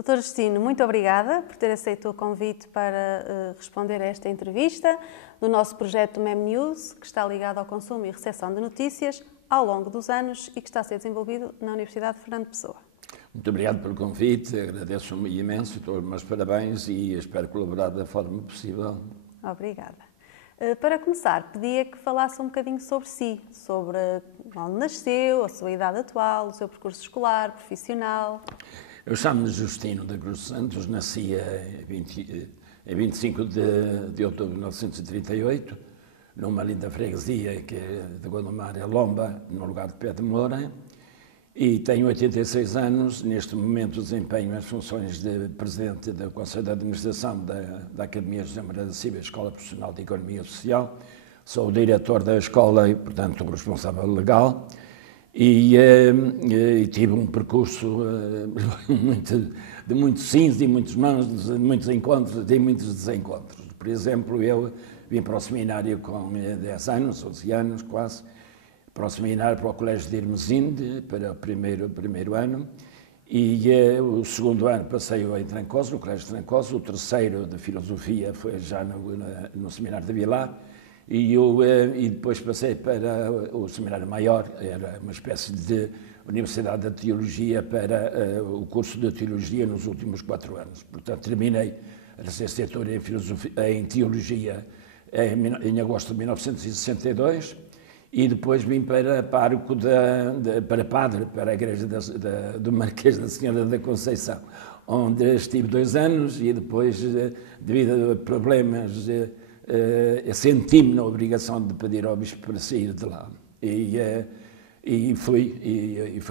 Doutor Justino, muito obrigada por ter aceito o convite para responder a esta entrevista do nosso projeto MEM News, que está ligado ao consumo e recepção de notícias ao longo dos anos e que está a ser desenvolvido na Universidade de Fernando Pessoa. Muito obrigado pelo convite, agradeço-me imenso, dou-lhe meus parabéns e espero colaborar da forma possível. Obrigada. Para começar, pedia que falasse um bocadinho sobre si, sobre onde nasceu, a sua idade atual, o seu percurso escolar, profissional. Eu chamo-me Justino da Cruz Santos, nasci em 25 de outubro de 1938, numa linda freguesia que é de Gondomar, é Lomba, no lugar de Pé de Moura, e tenho 86 anos. Neste momento desempenho as funções de Presidente do Conselho de Administração da Academia José Maria da Silva, Escola Profissional de Economia Social. Sou o diretor da escola e, portanto, o responsável legal. E tive um percurso de muitos sims e muitos nãos, de muitos encontros e muitos desencontros. Por exemplo, eu vim para o seminário com 10 anos, 11 anos quase, para o seminário, para o Colégio de Irmesinde, para o primeiro ano, e o segundo ano passei em Trancoso, no Colégio de Trancoso, o terceiro de Filosofia foi já no Seminário de Vilar, e depois passei para o Seminário Maior, era uma espécie de Universidade da Teologia para o curso de Teologia nos últimos 4 anos. Portanto, terminei a licenciatura em Teologia em agosto de 1962 e depois vim para pároco para padre, para a igreja do Marquês da Senhora da Conceição, onde estive 2 anos e depois, devido a problemas, senti-me na obrigação de pedir ao bispo para sair de lá. E fui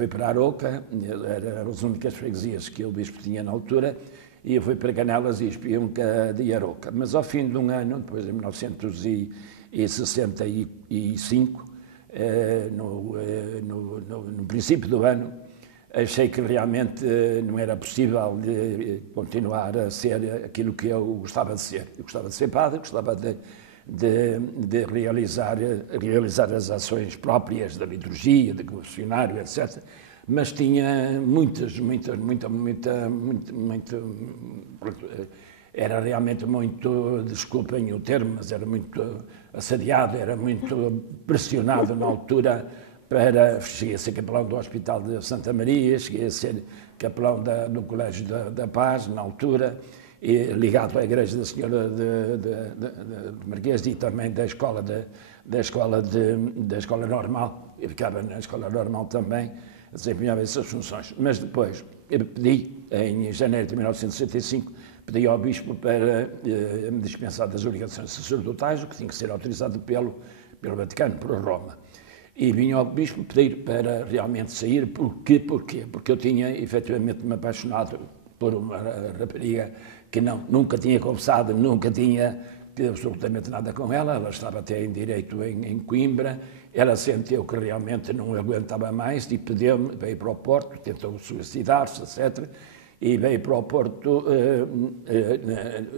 para Aroca, eram as únicas freguesias que o bispo tinha na altura, e eu fui para Canelas e Espiúnca de Aroca. Mas ao fim de um ano, depois em 1965, no princípio do ano, achei que realmente não era possível continuar a ser aquilo que eu gostava de ser. Eu gostava de ser padre, gostava de realizar as ações próprias da liturgia, de confessionário, etc. Mas tinha era realmente muito, desculpem o termo, mas era muito assediado, era muito pressionado na altura. Cheguei a ser capelão do Hospital de Santa Maria, cheguei a ser capelão do Colégio da Paz, na altura, ligado à Igreja da Senhora de Marquês e também da Escola Normal. Eu ficava na Escola Normal também, desempenhava essas funções. Mas depois, eu pedi, em janeiro de 1965, pedi ao Bispo para me dispensar das obrigações sacerdotais, o que tinha que ser autorizado pelo Vaticano, por Roma. E vim ao Bispo pedir para realmente sair. Porquê? Porque eu tinha efetivamente me apaixonado por uma rapariga que nunca tinha confessado, nunca tinha tido absolutamente nada com ela. Ela estava até em direito em Coimbra. Ela sentiu que realmente não aguentava mais e pediu-me, veio para o Porto, tentou suicidar-se, etc. E veio para o Porto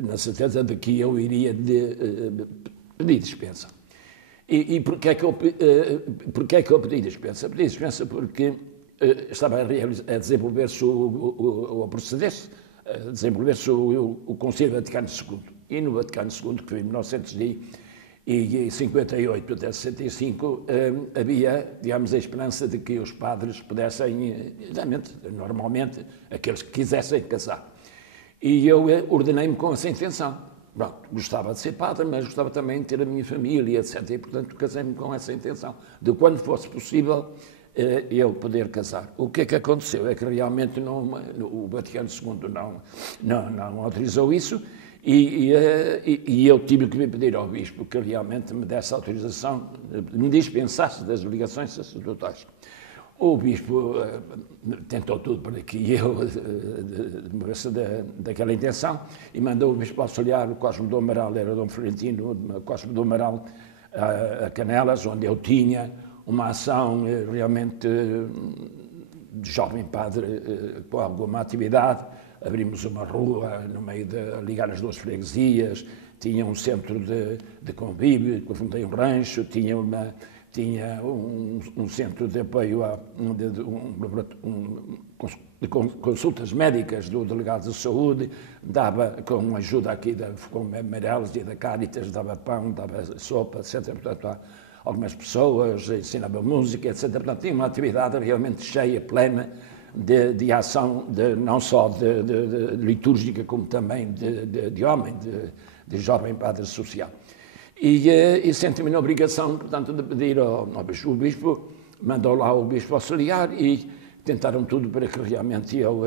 na certeza de que eu iria pedir dispensa. E porquê é que eu pedi dispensa? Pedi dispensa porque estava a desenvolver-se a desenvolver-se o Concílio Vaticano II. E no Vaticano II, que foi em 1958 até 65, havia, digamos, a esperança de que os padres pudessem, normalmente, aqueles que quisessem casar. E eu ordenei-me com essa intenção. Pronto, gostava de ser padre, mas gostava também de ter a minha família, etc. E, portanto, casei-me com essa intenção, de quando fosse possível eu poder casar. O que é que aconteceu? É que realmente o Vaticano II não autorizou isso e eu tive que me pedir ao Bispo que realmente me desse autorização, me dispensasse das obrigações sacerdotais. O Bispo tentou tudo para que eu morresse daquela intenção e mandou o Bispo Auxiliar, o Cosme do Amaral, era Dom Florentino, o Cosme do Amaral, a Canelas, onde eu tinha uma ação realmente de jovem padre com alguma atividade. Abrimos uma rua no meio a ligar as 2 freguesias, tinha um centro de convívio, fundei um rancho, tinha tinha um centro de apoio de consultas médicas do delegado de saúde, dava com ajuda aqui da Meireles e da Cáritas, dava pão, dava sopa, etc. Portanto, algumas pessoas, ensinava música, etc. Portanto, tinha uma atividade realmente cheia, plena de ação, não só de litúrgica, como também de homem, de jovem padre social. E senti-me na obrigação, portanto, de pedir ao bispo. O bispo mandou lá o bispo auxiliar e tentaram tudo para que realmente eu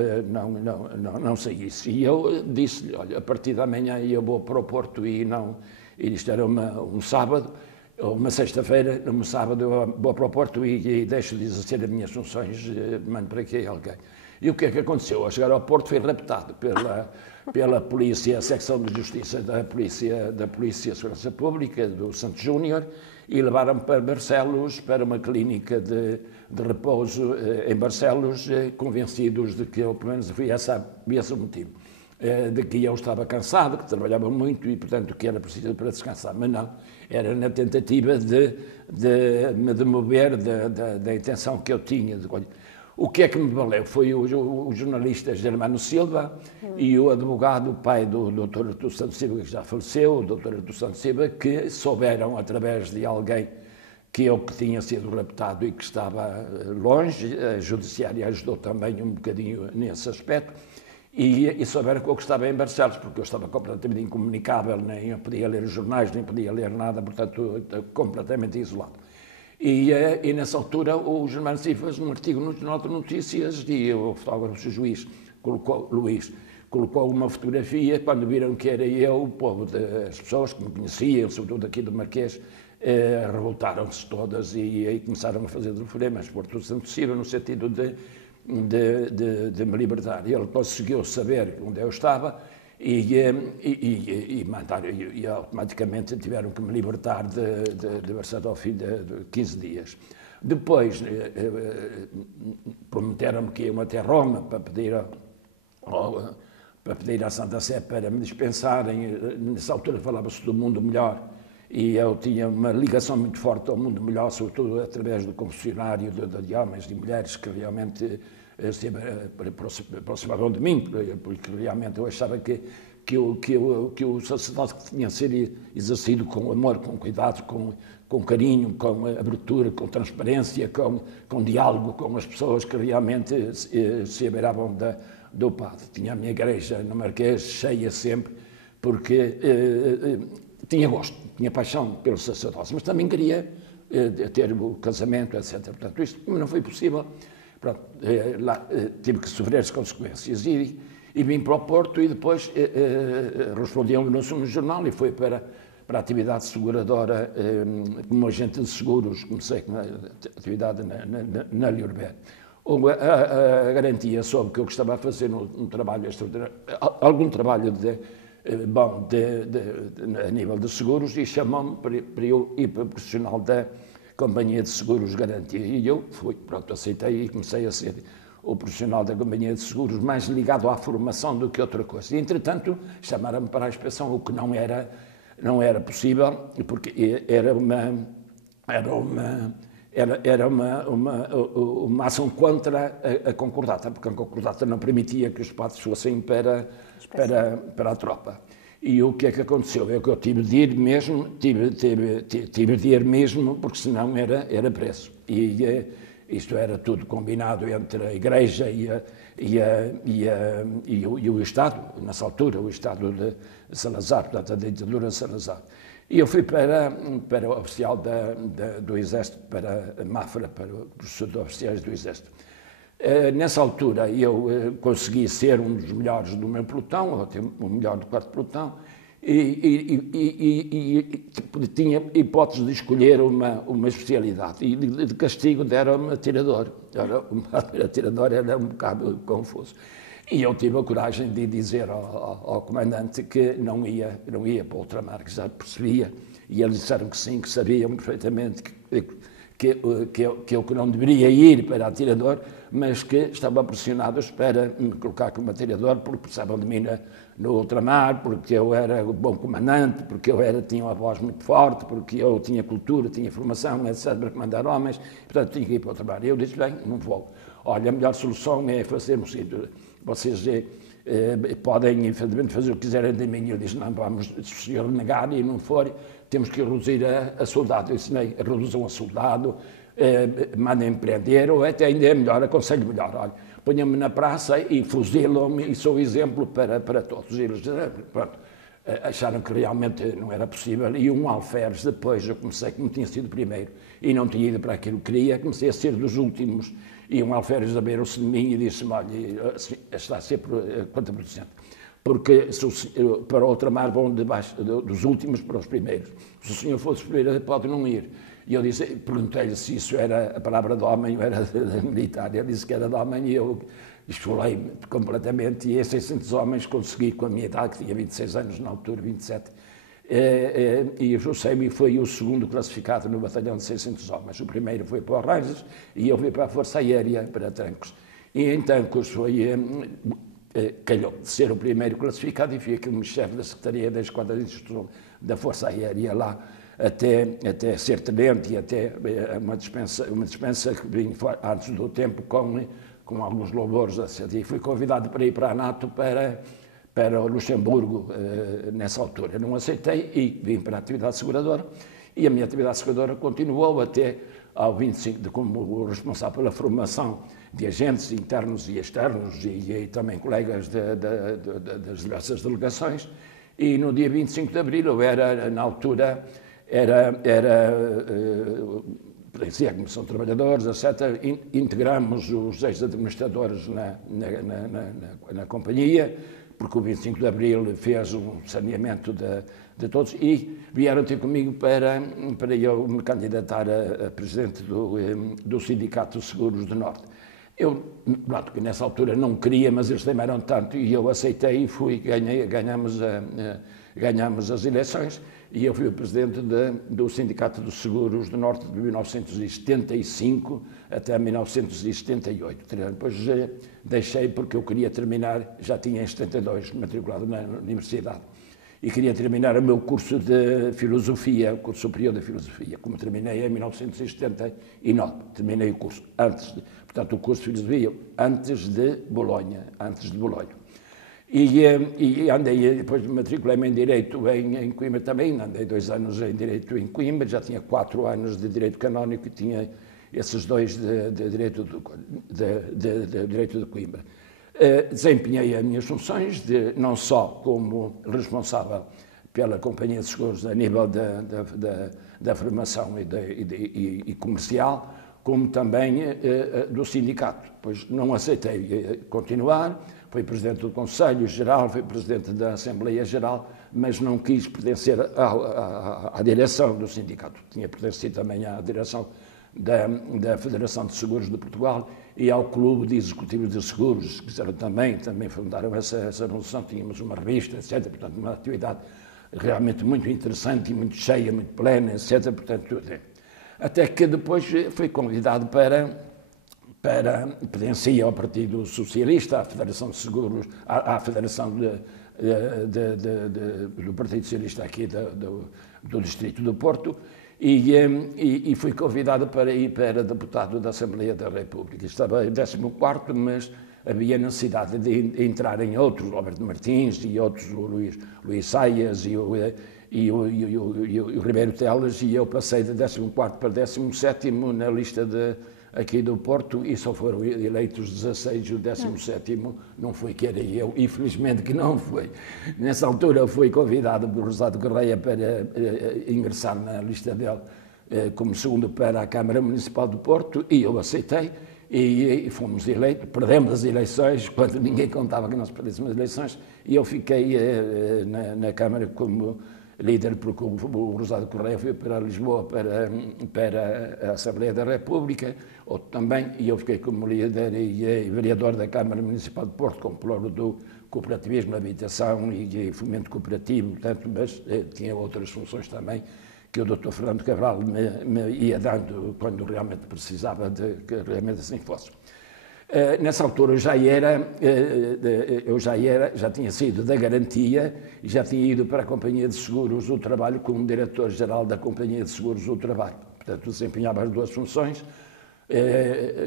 não saísse. E eu disse-lhe, olha, a partir da manhã eu vou para o Porto e isto era um sábado, ou uma sexta-feira, no sábado eu vou para o Porto e deixo de exercer as minhas funções, mando para aqui alguém. E o que é que aconteceu? Ao chegar ao Porto fui raptado pela polícia, a secção de justiça da polícia de segurança pública, do Santos Júnior, e levaram-me para Barcelos, para uma clínica de repouso em Barcelos, convencidos de que eu, pelo menos, havia esse motivo. De que eu estava cansado, que trabalhava muito e, portanto, que era preciso para descansar. Mas não, era na tentativa de me demover da intenção que eu tinha. O que é que me valeu? Foi o jornalista Germano Silva e o advogado, o pai do Dr. Artur Santos Silva, que já faleceu, o Dr. Artur Santos Silva, que souberam, através de alguém que tinha sido raptado e que estava longe, a judiciária ajudou também um bocadinho nesse aspecto, e souberam que eu estava em Barcelos, porque eu estava completamente incomunicável, nem podia ler os jornais, nem podia ler nada, portanto, completamente isolado. E nessa altura o Germano Silva fez um artigo no Jornal de Notícias e o fotógrafo Luís colocou uma fotografia, quando viram que era eu, o povo, as pessoas que me conheciam, sobretudo aqui do Marquês, revoltaram-se todas e começaram a fazer telefonemas por Artur Santos Silva no sentido de me libertar. Ele conseguiu saber onde eu estava e automaticamente tiveram que me libertar de Barcelos ao fim de 15 dias. Depois prometeram-me que iam até Roma para pedir à Santa Sé para me dispensarem. Nessa altura falava-se do mundo melhor e eu tinha uma ligação muito forte ao mundo melhor, sobretudo através do confessionário de homens e mulheres que realmente se aproximavam de mim, porque realmente eu achava que o sacerdócio tinha de ser exercido com amor, com cuidado, com carinho, com abertura, com transparência, com diálogo com as pessoas que realmente se abeiravam do padre. Tinha a minha igreja no Marquês cheia sempre, porque tinha gosto, tinha paixão pelo sacerdócio, mas também queria ter o casamento, etc. Portanto, isto não foi possível. Pronto, lá tive que sofrer as consequências e vim para o Porto e depois respondi a um anúncio no jornal e fui para a atividade seguradora como agente de seguros. Comecei com a atividade na Liorber. A garantia soube que eu gostava de fazer um trabalho extraordinário, algum trabalho a nível de seguros, e chamou-me para eu ir para o profissional da Companhia de Seguros Garantia. E eu fui, pronto, aceitei e comecei a ser o profissional da Companhia de Seguros mais ligado à formação do que outra coisa. E, entretanto, chamaram-me para a inspeção, o que não era possível, porque era uma ação contra a concordata, porque a concordata não permitia que os padres fossem para a tropa. E o que é que aconteceu? É que eu tive de ir mesmo, porque senão era preso. E isto era tudo combinado entre a Igreja e o Estado, nessa altura, o Estado de Salazar, portanto, a ditadura de Salazar. E eu fui para o oficial do Exército, para a Mafra, para o professor de oficiais do Exército. Nessa altura eu consegui ser um dos melhores do meu pelotão, ou até o melhor do quarto pelotão, e tinha hipótese de escolher uma especialidade. E de castigo deram-me atirador. Atirador era um bocado confuso. E eu tive a coragem de dizer ao comandante que não ia para o ultramar, que já percebia. E eles disseram que sim, que sabiam perfeitamente que eu não deveria ir para atirador, mas que estavam pressionados para me colocar como atirador, porque precisavam de mim no ultramar, porque eu era bom comandante, porque eu tinha uma voz muito forte, porque eu tinha cultura, tinha formação, etc., para comandar homens, portanto tinha que ir para o ultramar. E eu disse, bem, não vou. Olha, a melhor solução é fazermos o seguinte, vocês podem efetivamente fazer o que quiserem de mim. Eu disse, não, vamos, se o senhor negar e não for, temos que reduzir a soldado. Eu ensinei, reduzam a soldado, mandem prender, ou até ainda é melhor, aconselho melhor, olha, ponham-me na praça e fuzilam-me e sou exemplo para todos. Eles, pronto, acharam que realmente não era possível, e um alferes, depois eu comecei, como tinha sido primeiro, e não tinha ido para aquilo que queria, comecei a ser dos últimos, e um alferes abriu-se de mim e disse-me, olha, está a ser quanto por cento? Porque para o ultramar vão dos últimos para os primeiros. Se o senhor fosse primeiro, pode não ir. E eu disse, perguntei-lhe se isso era a palavra de homem ou era militar. Ele disse que era de homem e eu esfolei-me completamente. E esses 600 homens consegui, com a minha idade, que tinha 26 anos, na altura 27, e o José foi o segundo classificado no batalhão de 600 homens. O primeiro foi para o Rangers e eu fui para a Força Aérea, para Tancos. E em Tancos foi... calhou de ser o primeiro classificado e fui como chefe da Secretaria da Esquadra de Instrução da Força Aérea lá, até ser tenente e até uma dispensa que vim antes do tempo com alguns louvores. E fui convidado para ir para a NATO para o Luxemburgo nessa altura. Não aceitei e vim para a atividade seguradora, e a minha atividade seguradora continuou até ao 25, como responsável pela formação de agentes internos e externos e também colegas das diversas delegações. E no dia 25 de abril, eu era, na altura, pertencia à Comissão de Trabalhadores, etc. Integramos os ex-administradores na companhia, porque o 25 de abril fez um saneamento de todos, e vieram ter comigo para eu me candidatar a presidente do Sindicato de Seguros do Norte. Eu, pronto, que nessa altura não queria, mas eles teimam tanto, e eu aceitei e fui, ganhamos as eleições, e eu fui o presidente do Sindicato dos Seguros do Norte de 1975 até 1978. Depois deixei porque eu queria terminar, já tinha em 72 matriculado na universidade, e queria terminar o meu curso de Filosofia, o curso superior de Filosofia, como terminei em 1979. Terminei o curso portanto, o curso de Filosofia antes de Bolonha. E andei, depois matriculei-me em Direito em Coimbra também, andei 2 anos em Direito em Coimbra, já tinha 4 anos de Direito Canónico e tinha esses 2 de Direito de Coimbra. Desempenhei as minhas funções, não só como responsável pela Companhia de Seguros a nível da formação e comercial, como também do sindicato. Pois não aceitei continuar, fui presidente do Conselho Geral, fui presidente da Assembleia Geral, mas não quis pertencer à direção do sindicato. Tinha pertencido também à direção da Federação de Seguros de Portugal e ao Clube de Executivos de Seguros, que fizeram também fundaram essa revolução, tínhamos uma revista, etc. Portanto, uma atividade realmente muito interessante e muito cheia, muito plena, etc. Portanto, até que depois fui convidado pertencia ao Partido Socialista, à Federação de Seguros, à Federação do Partido Socialista aqui do Distrito do Porto, e fui convidado para ir para deputado da Assembleia da República. Estava em 14º, mas havia necessidade de entrar em outros, Roberto Martins e outros, o Luís Saias e o Ribeiro Teles, e eu passei de 14º para 17º na lista aqui do Porto, e só foram eleitos 16, o 17º não foi que era eu, infelizmente que não foi. Nessa altura eu fui convidado por Rosado Correia para ingressar na lista dele como segundo para a Câmara Municipal do Porto, e eu aceitei, e fomos eleitos. Perdemos as eleições, quando ninguém contava que nós perdêssemos as eleições, e eu fiquei na Câmara como líder, porque o Rosado Correia foi para Lisboa, para a Assembleia da República, outro também, e eu fiquei como líder e vereador da Câmara Municipal de Porto, com plano do cooperativismo, habitação e fomento cooperativo, portanto, mas tinha outras funções também que o Dr. Fernando Cabral me ia dando quando realmente precisava de que realmente assim fosse. Nessa altura eu já tinha saído da Garantia e já tinha ido para a Companhia de Seguros do Trabalho como diretor-geral da Companhia de Seguros do Trabalho. Portanto, desempenhava as duas funções,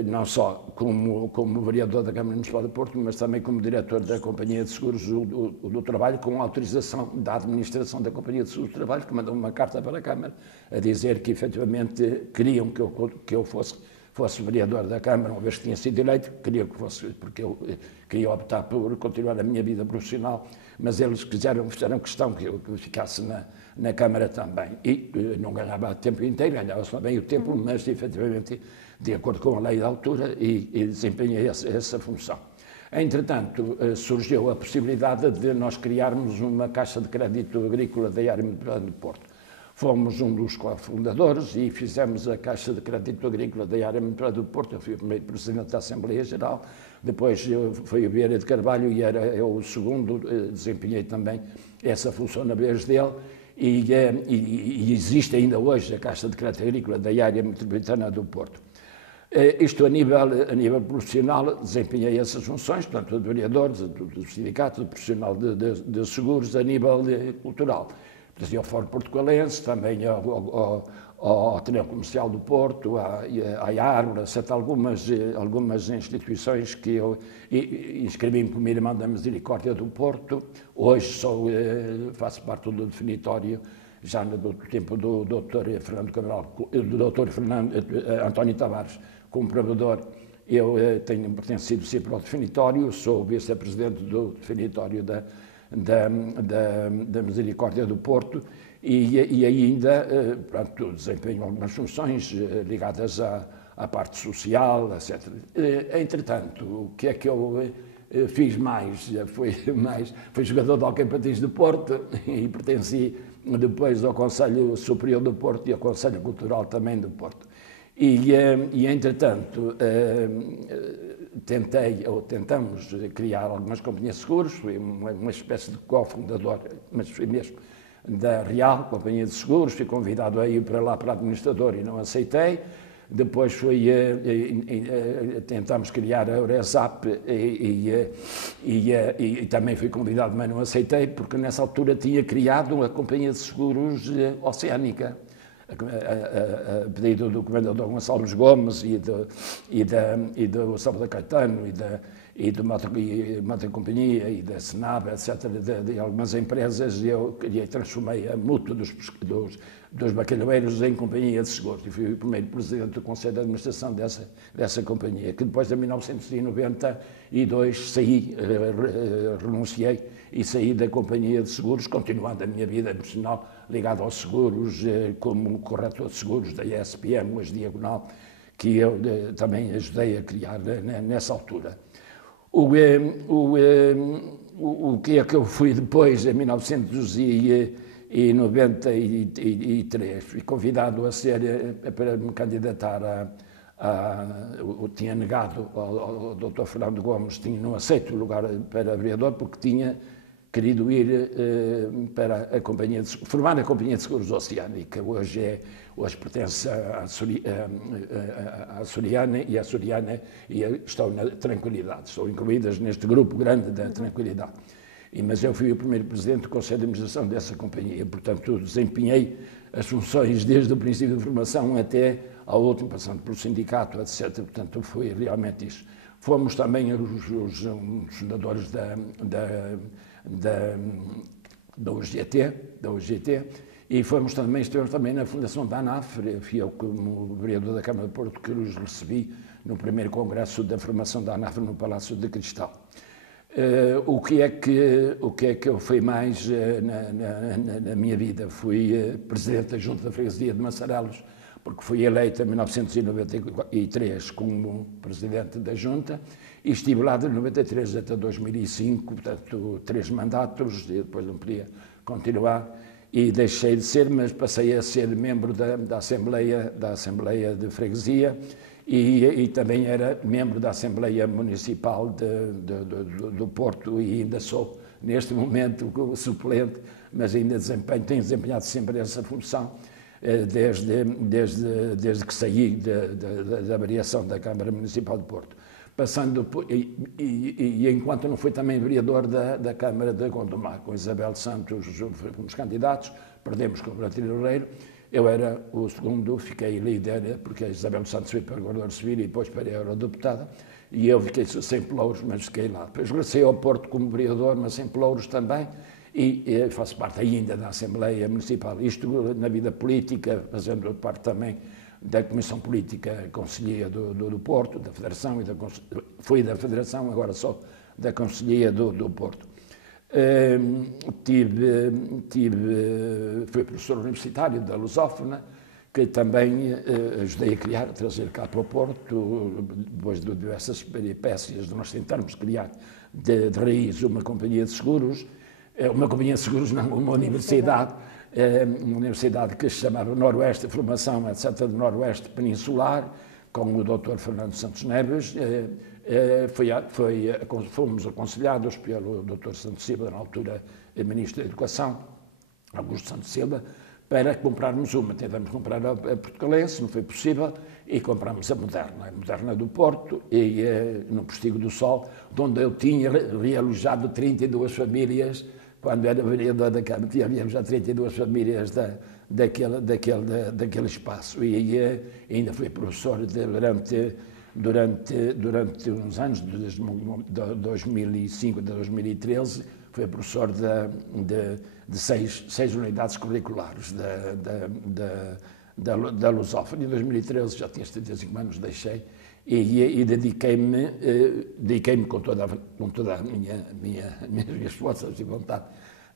não só como vereador da Câmara Municipal de Porto, mas também como diretor da Companhia de Seguros do Trabalho, com autorização da administração da Companhia de Seguros do Trabalho, que mandou uma carta para a Câmara a dizer que efetivamente queriam que eu fosse vereador da Câmara, uma vez que tinha sido eleito, queria que fosse, porque eu queria optar por continuar a minha vida profissional, mas eles fizeram questão que eu ficasse na Câmara também. E não ganhava tempo inteiro, ganhava só bem o tempo, mas efetivamente de acordo com a lei da altura, e desempenhei essa função. Entretanto, surgiu a possibilidade de nós criarmos uma Caixa de Crédito Agrícola da área metropolitana de Porto. Fomos um dos cofundadores e fizemos a Caixa de Crédito Agrícola da área metropolitana do Porto. Eu fui o primeiro presidente da Assembleia Geral, depois foi o Vieira de Carvalho e era eu o segundo, desempenhei também essa função na vez dele. E existe ainda hoje a Caixa de Crédito Agrícola da área metropolitana do Porto. Isto a nível profissional, desempenhei essas funções, portanto, de vereador, do sindicato, do profissional de seguros, a nível cultural. Ao Fórum Portugalense, também ao Ateneu Comercial do Porto, à Árvore, etc. Algumas instituições que eu inscrevi-me como irmão da Misericórdia do Porto. Hoje faço parte do definitório, já no tempo do Dr. Fernando Cabral, do Dr. António Tavares, como provedor. Eu tenho pertencido sempre ao definitório, sou vice-presidente do definitório da Misericórdia do Porto e ainda, pronto, desempenho algumas funções ligadas à parte social, etc. Entretanto, o que é que eu fiz mais? Fui jogador de hóquei patins de Porto e pertenci depois ao Conselho Superior do Porto e ao Conselho Cultural também do Porto. Entretanto, tentamos criar algumas companhias de seguros, fui uma espécie de cofundador, mas fui mesmo da Real Companhia de Seguros, fui convidado a ir para lá para administrador e não aceitei. Depois tentámos criar a Euresap e também fui convidado, mas não aceitei, porque nessa altura tinha criado a Companhia de Seguros Oceânica, a pedido do Comendador Gonçalves Gomes e do Salvador Caetano e do Mata Companhia e da Senab, etc., de algumas empresas, e eu transformei a mútua dos bacalhaueiros em companhia de seguros. E fui o primeiro presidente do Conselho de Administração dessa companhia, que depois de 1992 renunciei e saí da companhia de seguros, continuando a minha vida profissional ligada aos seguros, como corretor de seguros da ESPM, hoje Diagonal, que eu também ajudei a criar nessa altura. O que é que eu fui depois, em 1993, fui convidado para me candidatar eu tinha negado ao Dr. Fernando Gomes, não aceito o lugar para vereador, porque tinha querido ir para formar a Companhia de Seguros Oceânica. Hoje pertence à Açoriana e a Açoriana estão na Tranquilidade, estão incluídas neste grupo grande da Tranquilidade. Mas eu fui o primeiro presidente do Conselho de Administração dessa companhia, portanto desempenhei as funções desde o princípio de formação até ao último, passando pelo sindicato, etc. Portanto, foi realmente isso. Fomos também os fundadores da UGT, e estivemos também na fundação da ANAF. Fui eu, como vereador da Câmara de Porto, que os recebi no primeiro congresso da formação da ANAF no Palácio de Cristal. O que é que eu fui mais na minha vida? Fui presidente da Junta da Freguesia de Massarelos, porque fui eleito em 1993 como presidente da Junta e estive lá de 93 até 2005, portanto 3 mandatos, e depois não podia continuar e deixei de ser, mas passei a ser membro da Assembleia de Freguesia e também era membro da Assembleia Municipal do Porto e ainda sou, neste momento, suplente, mas ainda tenho desempenhado sempre essa função. desde que saí da variação da Câmara Municipal de Porto. Passando e enquanto não fui também vereador da Câmara de Gondomar, com Isabel Santos, fomos candidatos, perdemos com o Bratilho Loureiro, eu era o segundo, fiquei líder, porque a Isabel Santos foi para o Guarda Civil e depois para a Eurodeputada, e eu fiquei sem pelouros, mas fiquei lá. Depois regressei ao Porto como vereador, mas sem pelouros também, e faço parte ainda da Assembleia Municipal. Isto na vida política, fazendo parte também da Comissão Política Conselhia do Porto, da Federação, fui da Federação, agora sou da Conselhia do Porto. Fui professor universitário da Lusófona, que também ajudei a criar, a trazer cá para o Porto, depois de diversas peripécias de nós tentarmos criar de raiz uma companhia de seguros, uma universidade, que se chamava Noroeste, Formação, etc., do Noroeste Peninsular, com o Dr. Fernando Santos Neves. Fomos aconselhados pelo Dr. Santos Silva, na altura Ministro da Educação, Augusto Santos Silva, para comprarmos uma. Tentamos comprar a Portugalense, não foi possível, e compramos a Moderna do Porto, e no Postigo do Sol, onde eu tinha realojado 32 famílias. Quando era vereador da Câmara, tínhamos já 32 famílias daquele espaço. E ainda fui professor durante uns anos, desde 2005 a 2013, fui professor de seis unidades curriculares da Lusófona. Em 2013, já tinha 75 anos, deixei, e dediquei-me com toda a minhas forças e vontade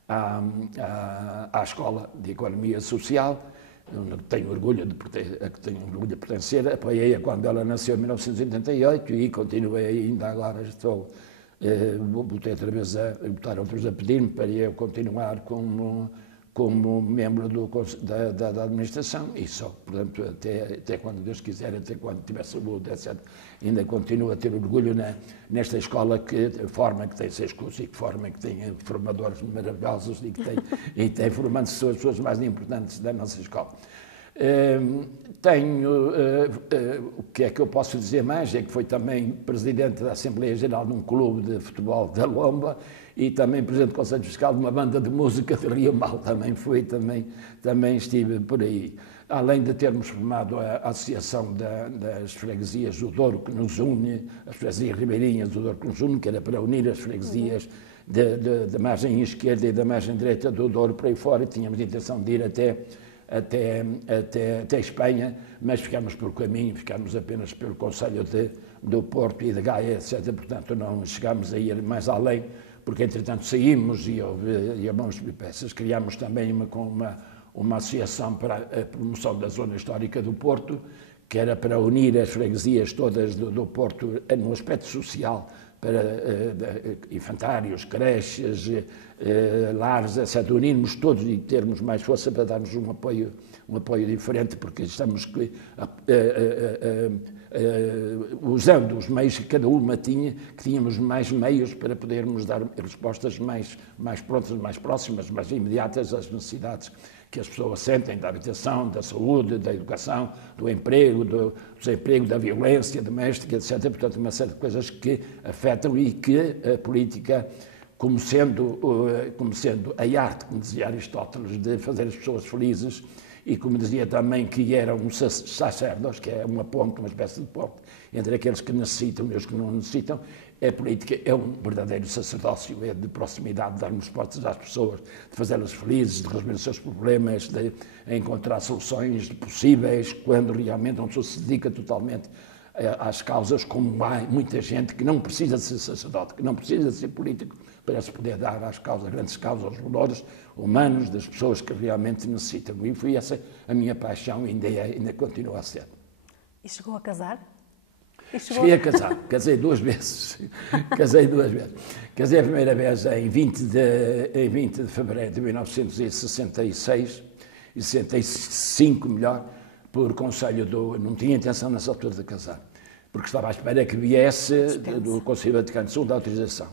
à Escola de Economia Social. Tenho orgulho de pertencer, apoiei-a quando ela nasceu em 1988 e continuei ainda agora, botaram outros a pedir-me para eu continuar como membro da administração, e só, portanto, até quando Deus quiser, até quando tiver saúde, etc., ainda continuo a ter orgulho nesta escola que tem 6 cursos e que tem formadores maravilhosos e tem formando as pessoas mais importantes da nossa escola. O que é que eu posso dizer mais? É que foi também presidente da Assembleia Geral de um clube de futebol da Lomba e também presidente do Conselho Fiscal de uma banda de música de Rio Mal, também estive por aí. Além de termos formado a Associação das Freguesias do Douro, que nos une, as freguesias ribeirinhas do Douro que nos une, que era para unir as freguesias da margem esquerda e da margem direita do Douro para aí fora, e tínhamos a intenção de ir até Espanha, mas ficámos pelo caminho, ficámos apenas pelo Conselho do Porto e de Gaia, etc. Portanto, não chegámos a ir mais além, porque entretanto saímos e houve algumas peripécias. Criámos também uma associação para a promoção da zona histórica do Porto, que era para unir as freguesias todas do Porto no aspecto social, para infantários, creches, lares, etc., unirmos todos e termos mais força para darmos um apoio diferente, porque estamos usando os meios que cada uma tinha, que tínhamos mais meios para podermos dar respostas mais prontas, mais próximas, mais imediatas às necessidades que as pessoas sentem da habitação, da saúde, da educação, do emprego, do desemprego, da violência doméstica, etc. Portanto, uma série de coisas que afetam e que a política, como sendo a arte, como dizia Aristóteles, de fazer as pessoas felizes, e como dizia também que era um sacerdote, que é uma ponte, uma espécie de ponte, entre aqueles que necessitam e os que não necessitam. A política é um verdadeiro sacerdócio, é de proximidade, de darmos portas às pessoas, de fazê-las felizes, de resolver os seus problemas, de encontrar soluções possíveis, quando realmente uma pessoa se dedica totalmente às causas, como há muita gente que não precisa de ser sacerdote, que não precisa de ser político, para se poder dar às causas, grandes causas, aos valores humanos das pessoas que realmente necessitam. E foi essa a minha paixão, ainda continua a ser. E chegou a casar? Cheguei a casar, casei 2 vezes. Casei a primeira vez em 20 de fevereiro de 1966, e 65 melhor, por conselho não tinha intenção nessa altura de casar, porque estava à espera que viesse do Conselho Vaticano II da autorização.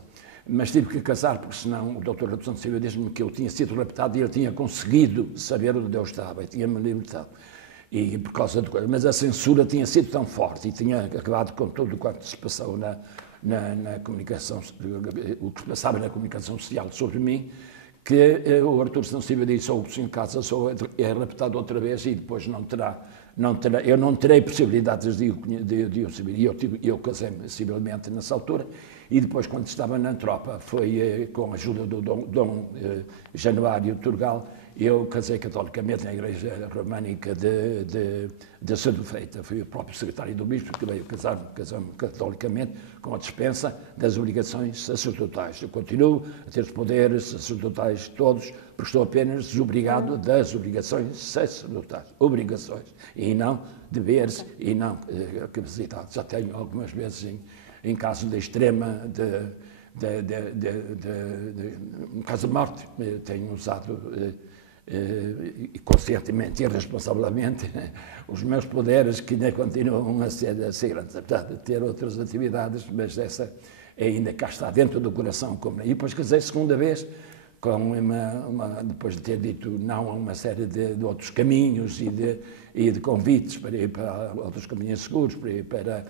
mas tive que casar, porque senão o Dr. Redução de Silva disse-me que eu tinha sido raptado e ele tinha conseguido saber onde eu estava e tinha-me libertado. E por causa de coisas. Mas a censura tinha sido tão forte e tinha acabado com tudo quanto se passou na comunicação, o que se passava na comunicação social sobre mim, que o Artur Redução de Silva disse, ou se em casa sou raptado outra vez e depois eu não terei possibilidades de o saber. E eu casei-me civilmente nessa altura. E depois, quando estava na tropa, foi com a ajuda do Dom Januário Turgal, eu casei catolicamente na Igreja Românica de Sedufeita. Fui o próprio secretário do Bispo que veio casar-me catolicamente com a dispensa das obrigações sacerdotais. Eu continuo a ter os poderes sacerdotais todos, porque estou apenas desobrigado das obrigações sacerdotais. Obrigações, e não deveres, e não capacidade. Já tenho algumas vezes em caso de extrema, em caso de morte, tenho usado conscientemente e responsavelmente os meus poderes, que ainda continuam a ser grandes, apesar de ter outras atividades, mas essa ainda cá está dentro do coração. E depois casei segunda vez, com depois de ter dito não a uma série de outros caminhos e de convites para ir para outros caminhos seguros, para ir para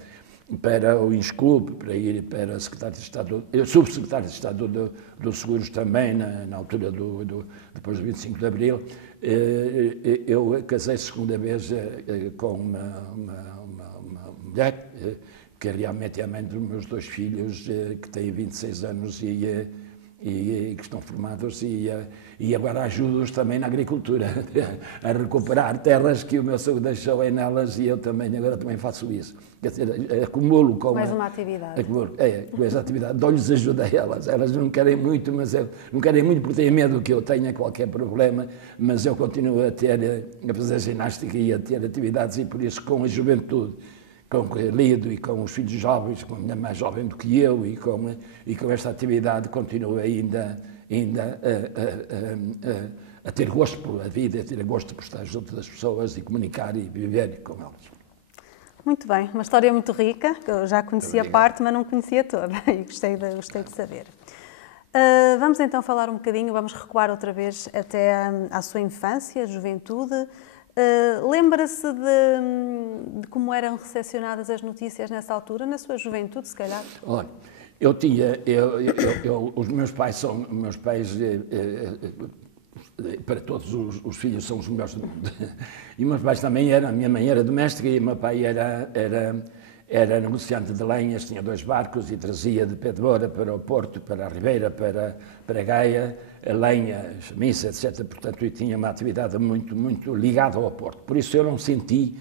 o INSCUB, para ir para o subsecretário de Estado dos Seguros também, na altura depois do 25 de Abril. Eu casei segunda vez com uma mulher que realmente é a mãe dos meus 2 filhos, que tem 26 anos e que estão formados, e agora ajudo-os também na agricultura, a recuperar terras que o meu sogro deixou nelas, e eu agora também faço isso. Quer dizer, acumulo com... Mais uma atividade. Acumulo, com essa atividade. Dou-lhes ajuda a elas. Elas não querem muito, não querem muito porque têm medo que eu tenha qualquer problema, mas eu continuo a fazer ginástica e a ter atividades, e por isso, com a juventude, com o que lido e com os filhos jovens, com a minha mais jovem do que eu, e com esta atividade, continuo ainda a ter gosto pela vida, a ter gosto por estar junto das pessoas e comunicar e viver com elas. Muito bem, uma história muito rica, que eu já conhecia parte, mas não conhecia toda, e gostei de saber. Vamos então falar um bocadinho, vamos recuar outra vez até à sua infância, juventude. Lembra-se de como eram recepcionadas as notícias nessa altura, na sua juventude, se calhar? Olha, os meus pais para todos os filhos são os melhores do mundo. E meus pais também a minha mãe era doméstica e o meu pai era negociante de lenhas, tinha 2 barcos e trazia de Pedemoura para o Porto, para a Ribeira, para Gaia, a lenha, a chamisa, etc. Portanto, eu tinha uma atividade muito, muito ligada ao Porto. Por isso eu não senti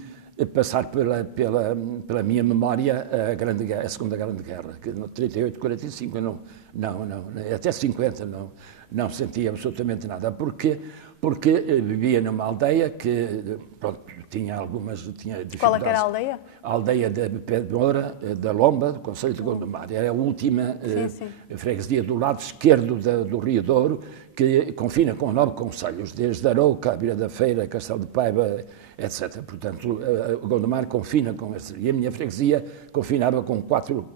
passar pela minha memória a Segunda Grande Guerra, que no 38, 45, até 50 não sentia absolutamente nada. Porquê? Porque vivia numa aldeia que, pronto, tinha dificuldades. Qual é que era a aldeia? A aldeia de Pedemoura, da Lomba, do concelho de Gondomar. Era a última freguesia do lado esquerdo do Rio Douro, que confina com 9 concelhos, desde Arouca, Vila da Feira, Castelo de Paiva, etc. Portanto, Gondomar confina com esse. E a minha freguesia confinava com 4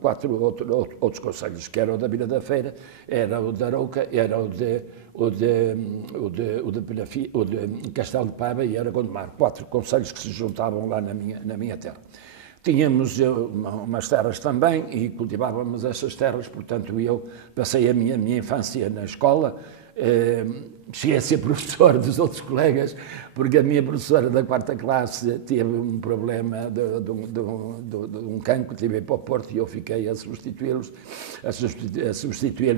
outros concelhos, que era o da Vila da Feira, era o de Arouca, era o de Castelo de Paiva e era Gondomar. 4 concelhos que se juntavam lá na minha terra. Tínhamos umas terras também e cultivávamos essas terras, portanto eu passei a minha infância na escola. Cheguei a ser professor dos outros colegas, porque a minha professora da 4ª classe teve um problema de um cancro, tive para o Porto e eu fiquei a substituí-la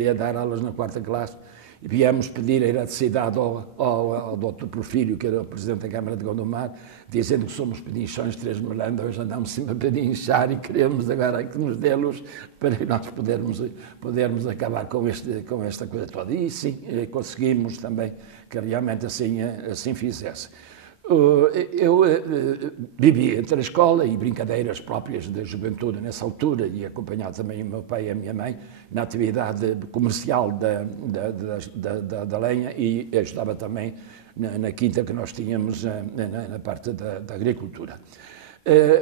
e a dar aulas na 4ª classe. E viemos pedir a erradicidade ao Dr. Porfírio, que era o presidente da Câmara de Gondomar, dizendo que somos pedinchões, 3 melandas, hoje andamos sempre a pedinchar e queremos agora que nos dê luz para nós podermos acabar com esta coisa toda. E sim, conseguimos também que realmente assim fizesse. Eu vivi entre a escola e brincadeiras próprias da juventude nessa altura e acompanhado também o meu pai e a minha mãe na atividade comercial da lenha e ajudava também na quinta que nós tínhamos na parte da agricultura.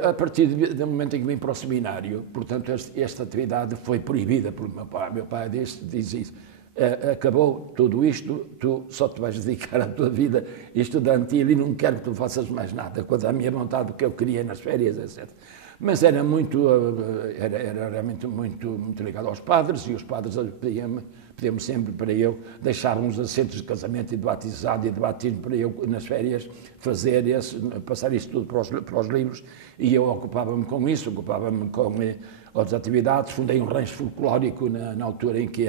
A partir do momento em que vim para o seminário, portanto, esta atividade foi proibida pelo meu pai. Meu pai diz isso. Acabou tudo isto, tu só te vais dedicar à tua vida estudantil e não quero que tu faças mais nada, quanto à minha vontade, o que eu queria nas férias, etc. Mas era realmente muito ligado aos padres, e os padres pediam-me sempre para eu deixar uns assentos de casamento e de batizado e de batismo para eu, nas férias, passar isso tudo para os livros, e eu ocupava-me com isso, ocupava-me com outras atividades. Fundei um rancho folclórico na altura em que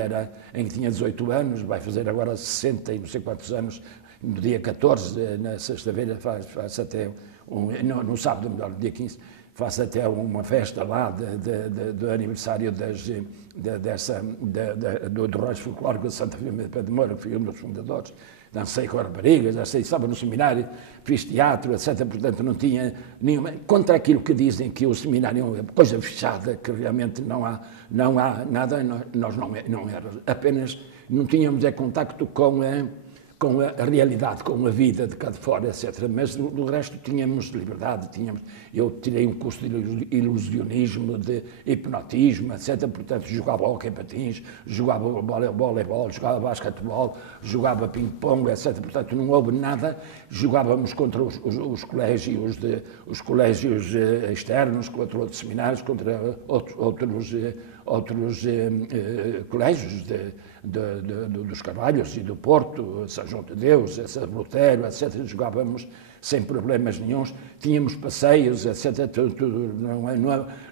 tinha 18 anos, vai fazer agora 60 e não sei quantos anos, no dia 14, na sexta-feira, faz até, no sábado, melhor, no dia 15, faço até uma festa lá do aniversário do rancho folclórico de Santa Firmina de Moura, que foi um dos fundadores. Dancei com raparigas, estava no seminário, fiz teatro, etc. Portanto, não tinha nenhuma... Contra aquilo que dizem que o seminário é uma coisa fechada, que realmente não há nada, nós não éramos. Apenas não tínhamos contacto com a realidade, com a vida de cá de fora, etc. Mas do resto tínhamos liberdade, eu tirei um curso de ilusionismo, de hipnotismo, etc. Portanto, jogava hóquei patins, jogava voleibol, jogava basquetebol, jogava ping-pong, etc. Portanto, não houve nada. Jogávamos contra os colégios externos, contra outros seminários, contra outros colégios dos Carvalhos e do Porto, São João de Deus, Lutero, etc. Jogávamos sem problemas nenhuns, tínhamos passeios, etc.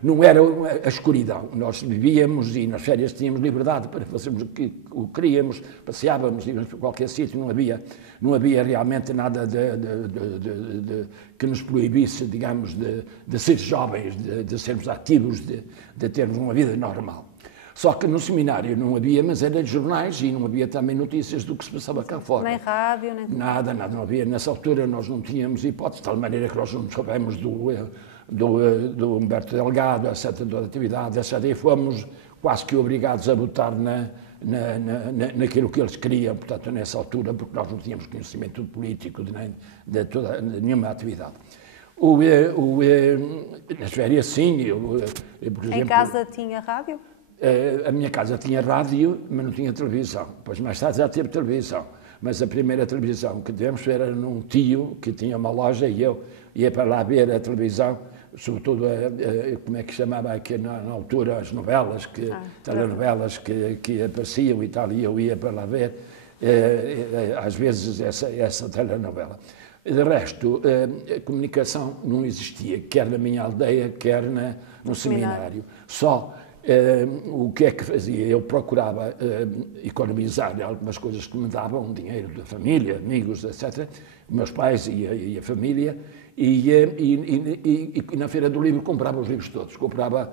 Não era a escuridão. Nós vivíamos e nas férias tínhamos liberdade para fazermos o que queríamos, passeávamos, íamos para qualquer sítio, não havia realmente nada que nos proibisse, digamos, de ser jovens, de sermos ativos, de termos uma vida normal. Só que no seminário não havia, mas era de jornais e não havia também notícias do que se passava cá fora. Nem rádio, nem... Nada, não havia. Nessa altura nós não tínhamos hipótese, de tal maneira que nós não soubemos do Humberto Delgado, etc., da atividade, etc., e fomos quase que obrigados a votar naquilo que eles queriam, portanto, nessa altura, porque nós não tínhamos conhecimento político de nenhuma atividade. Nas férias, sim. Por exemplo, em casa tinha rádio? A minha casa tinha rádio, mas não tinha televisão. Depois, mais tarde, já teve televisão. Mas a primeira televisão que tivemos era num tio que tinha uma loja e eu ia para lá ver a televisão, sobretudo, como é que chamava aqui na altura, as novelas, telenovelas que apareciam e tal, e eu ia para lá ver, às vezes, essa telenovela. De resto, a comunicação não existia, quer na minha aldeia, quer no seminário. Só o que é que fazia? Eu procurava economizar algumas coisas que me davam, dinheiro da família, amigos, etc., meus pais e a família, e na Feira do Livro comprava os livros todos. Comprava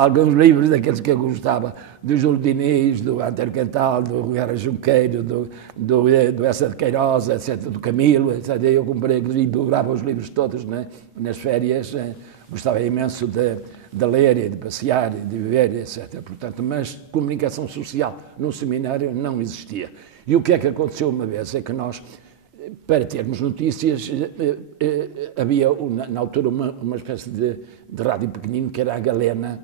alguns livros daqueles que eu gostava, do Júlio Diniz, do Antero Cantal, do Guerra Junqueiro, do Essa de Queiroz, etc., do Camilo, etc. Eu comprei e dobrava os livros todos nas férias. Gostava imenso de ler e de passear e de viver, etc. Portanto, mas comunicação social no seminário não existia. E o que é que aconteceu uma vez? É que nós, para termos notícias, havia na altura uma espécie de rádio pequenino que era a Galena,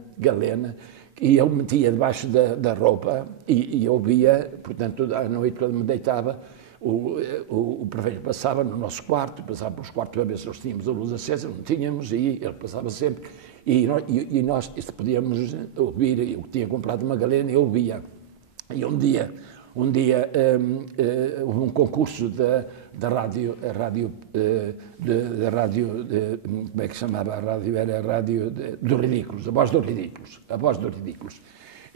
e eu metia debaixo da roupa e ouvia, portanto, à noite, quando me deitava, o prefeito passava no nosso quarto, passava pelos quartos para ver se nós tínhamos a luz acesa, não tínhamos, e ele passava sempre, e nós podíamos ouvir. Eu tinha comprado uma Galena e eu ouvia. E um dia houve um concurso da rádio, como é que se chamava a rádio? Era a rádio dos Ridículos, a Voz dos Ridículos.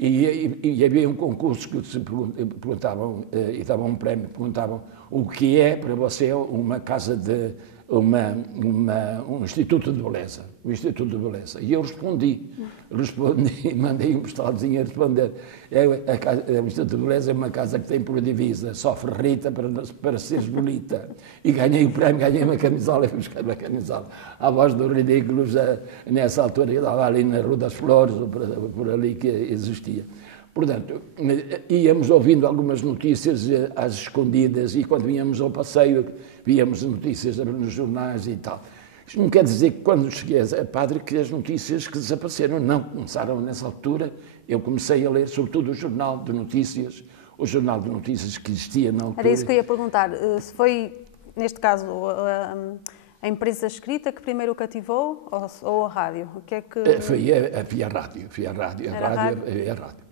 E havia um concurso que se perguntavam, e davam um prémio, perguntavam o que é para você uma casa um Instituto de Beleza, E eu respondi, mandei um postalazinho a responder. O Instituto de Beleza é uma casa que tem por divisa, sofre Rita para seres bonita. E ganhei o prémio, ganhei uma camisola, fui buscar uma camisola. A Voz dos Ridículos, nessa altura, eu estava ali na Rua das Flores, por ali que existia. Portanto, íamos ouvindo algumas notícias às escondidas, e quando víamos ao passeio, víamos notícias nos jornais e tal. Isto não quer dizer que quando cheguei a padre que as notícias que desapareceram, não, começaram nessa altura, eu comecei a ler sobretudo o Jornal de Notícias, que existia na altura. Era isso que eu ia perguntar, se foi, neste caso, a imprensa escrita que primeiro o cativou ou a rádio? O que é que... Havia rádio.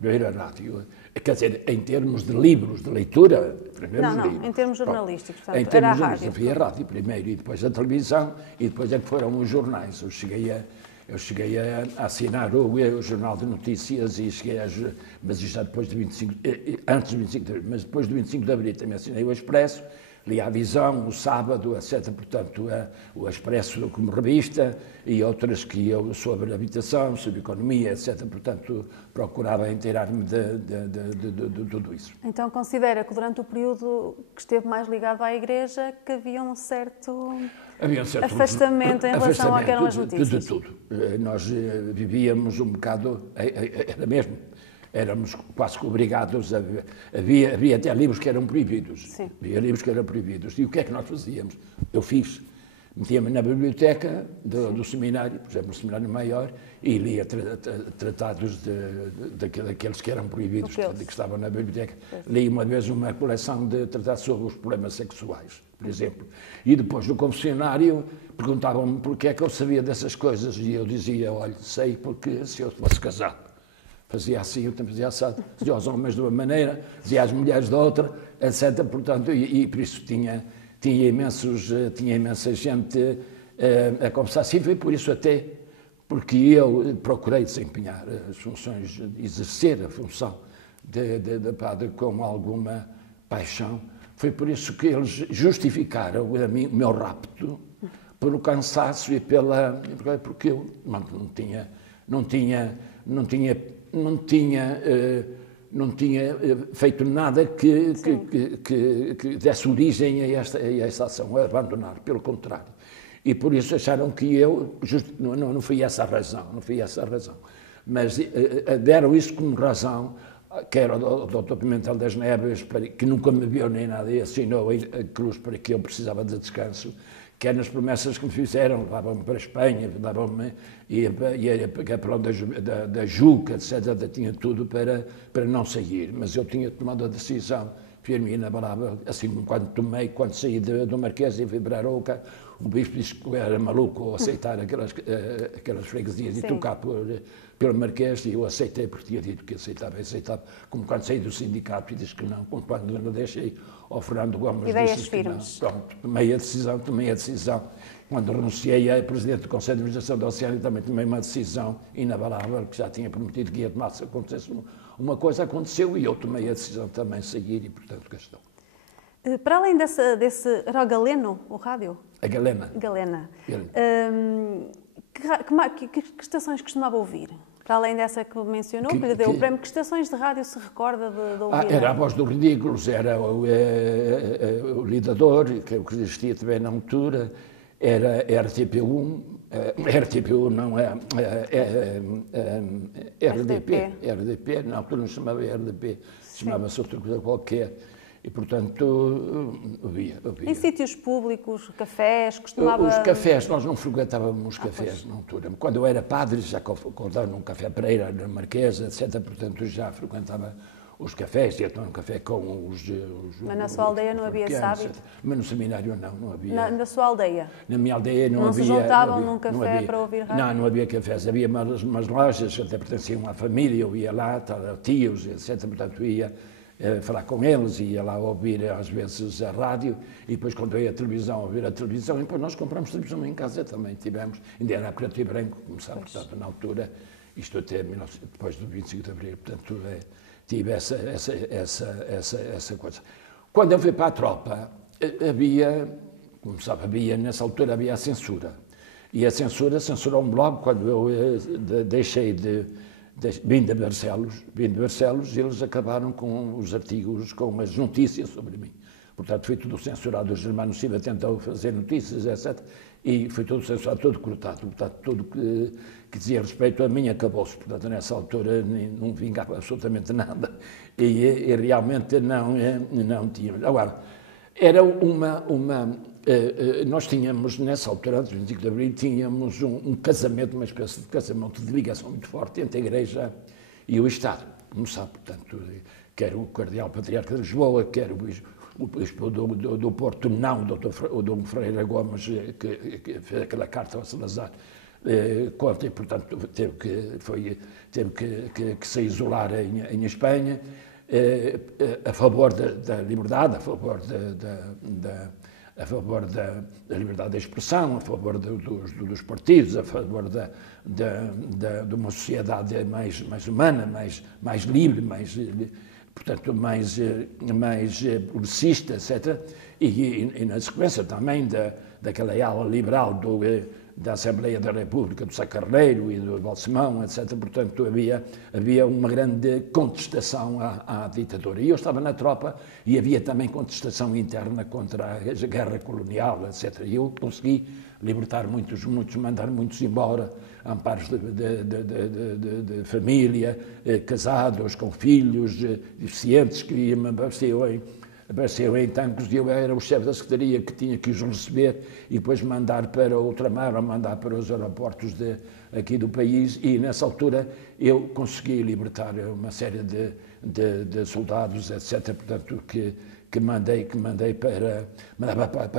Primeiro a rádio. Quer dizer, em termos de livros, de leitura, primeiro os livros. Em termos jornalísticos, portanto, em termos era a rádio. Havia a rádio primeiro e depois a televisão e depois é que foram os jornais. Eu cheguei a assinar o Jornal de Notícias e cheguei mas já depois de 25, antes de 25 de abril, mas depois de 25 de abril também assinei o Expresso, li a Visão, o Sábado, etc. Portanto, o Expresso como revista e outras que eu sobre habitação, sobre economia, etc. Portanto, procurava inteirar-me de tudo isso. Então considera que durante o período que esteve mais ligado à Igreja que havia um certo afastamento em relação ao que eram as notícias? De tudo. Nós vivíamos um bocado, era mesmo. Éramos quase que obrigados a... Havia até livros que eram proibidos. Sim. Havia livros que eram proibidos. E o que é que nós fazíamos? Eu metia-me na biblioteca do seminário, por exemplo, no seminário maior, e lia tratados daqueles que eram proibidos, que estavam na biblioteca. Li uma vez uma coleção de tratados sobre os problemas sexuais, por exemplo. E depois, no confessionário, perguntavam-me porquê é que eu sabia dessas coisas. E eu dizia, olha, sei porque se eu fosse casado, fazia assim, eu também fazia assado, dizia aos homens de uma maneira, dizia às mulheres de outra, etc. Portanto, e por isso tinha imensa gente a conversar assim, foi por isso até, porque eu procurei desempenhar as funções, exercer a função de padre com alguma paixão, foi por isso que eles justificaram o meu rapto, pelo cansaço e porque eu não tinha feito nada que desse origem a esta ação, a abandonar, pelo contrário. E por isso acharam que eu, não foi essa a razão, mas deram isso como razão, quer o Dr. Pimentel das Neves, que nunca me viu nem nada e assinou a cruz para que eu precisava de descanso, quer nas promessas que me fizeram, levavam-me para a Espanha, ia para a plano da Juca, etc., tinha tudo para não sair, mas eu tinha tomado a decisão firme e inabalável, assim quando saí do Marquês e fui para Arouca, o bispo disse que eu era maluco ao aceitar aquelas freguesias e tocar pelo Marquês, e eu aceitei porque tinha dito que aceitava, como quando saí do sindicato e disse que não, como quando não deixei ao Fernando Gomes disse que não. Pronto, tomei a decisão. Quando renunciei a presidente do Conselho de Administração da Oceânia, também tomei uma decisão inabalável, que já tinha prometido que ia tomar se acontecesse uma coisa, aconteceu e eu tomei a decisão também de seguir e, portanto, cá estou. Para além desse era o Galeno, o rádio? A Galena. Que estações costumava ouvir? Para além dessa que mencionou, que lhe deu o prémio, que estações de rádio se recorda de ouvir? Era a Voz dos Ridículos, era o Lidador, que é o que existia também na altura, era RTP1, RTP1 não é, RDP, na altura não se chamava RDP, chamava-se outra coisa qualquer. E, portanto, ouvia. Em sítios públicos, cafés, costumava... Os cafés, nós não frequentávamos os cafés na altura. Quando eu era padre, já acordava num café Pereira, na Marquesa, etc., portanto, já frequentava os cafés, ia tomar um café com os Mas na sua aldeia não havia esse hábito? Mas no seminário não havia. Na sua aldeia? Na minha aldeia não havia... Não se juntavam num café para ouvir rádio? Não havia cafés. Havia umas lojas que até pertenciam à família, eu ia lá, tios, etc., portanto, ia falar com eles, ia lá ouvir às vezes a rádio e depois quando veio a televisão, ouvir a televisão, e depois nós compramos televisão em casa também, tivemos, ainda era preto e branco, como sabe, portanto, na altura, isto até depois do 25 de abril, portanto, tive essa coisa. Quando eu fui para a tropa, como sabe, nessa altura havia a censura, e a censura censurou-me logo quando eu vim de Barcelos, eles acabaram com os artigos, com as notícias sobre mim. Portanto, foi tudo censurado. O Germano Silva tentou fazer notícias, etc. E foi tudo censurado, tudo cortado. Portanto, tudo que dizia respeito a mim acabou-se. Portanto, nessa altura não vingava absolutamente nada. E realmente não tinha. Agora, era nós tínhamos, nessa altura, antes do 25 de Abril, tínhamos um casamento, uma espécie de casamento de ligação muito forte entre a Igreja e o Estado. Como sabe, portanto, quer o Cardeal Patriarca de Lisboa, quer o Bispo do Porto, não o Dom Ferreira Gomes, que fez aquela carta ao Salazar, contra, e, portanto, teve que se isolar em Espanha, a favor da liberdade, a favor da liberdade de expressão, a favor dos partidos, a favor de uma sociedade mais humana, mais livre, portanto, mais progressista, etc. E na sequência também daquela ala liberal da Assembleia da República, do Sá Carneiro e do Balsemão, etc. Portanto, havia uma grande contestação à ditadura. E eu estava na tropa e havia também contestação interna contra a guerra colonial, etc. E eu consegui libertar muitos, mandar muitos embora, amparos de família, casados, com filhos, deficientes, que me apareceu em Tancos e eu era o chefe da secretaria que tinha que os receber e depois mandar para ultramar ou mandar para os aeroportos aqui do país, e nessa altura eu consegui libertar uma série de soldados, etc., portanto, que mandei para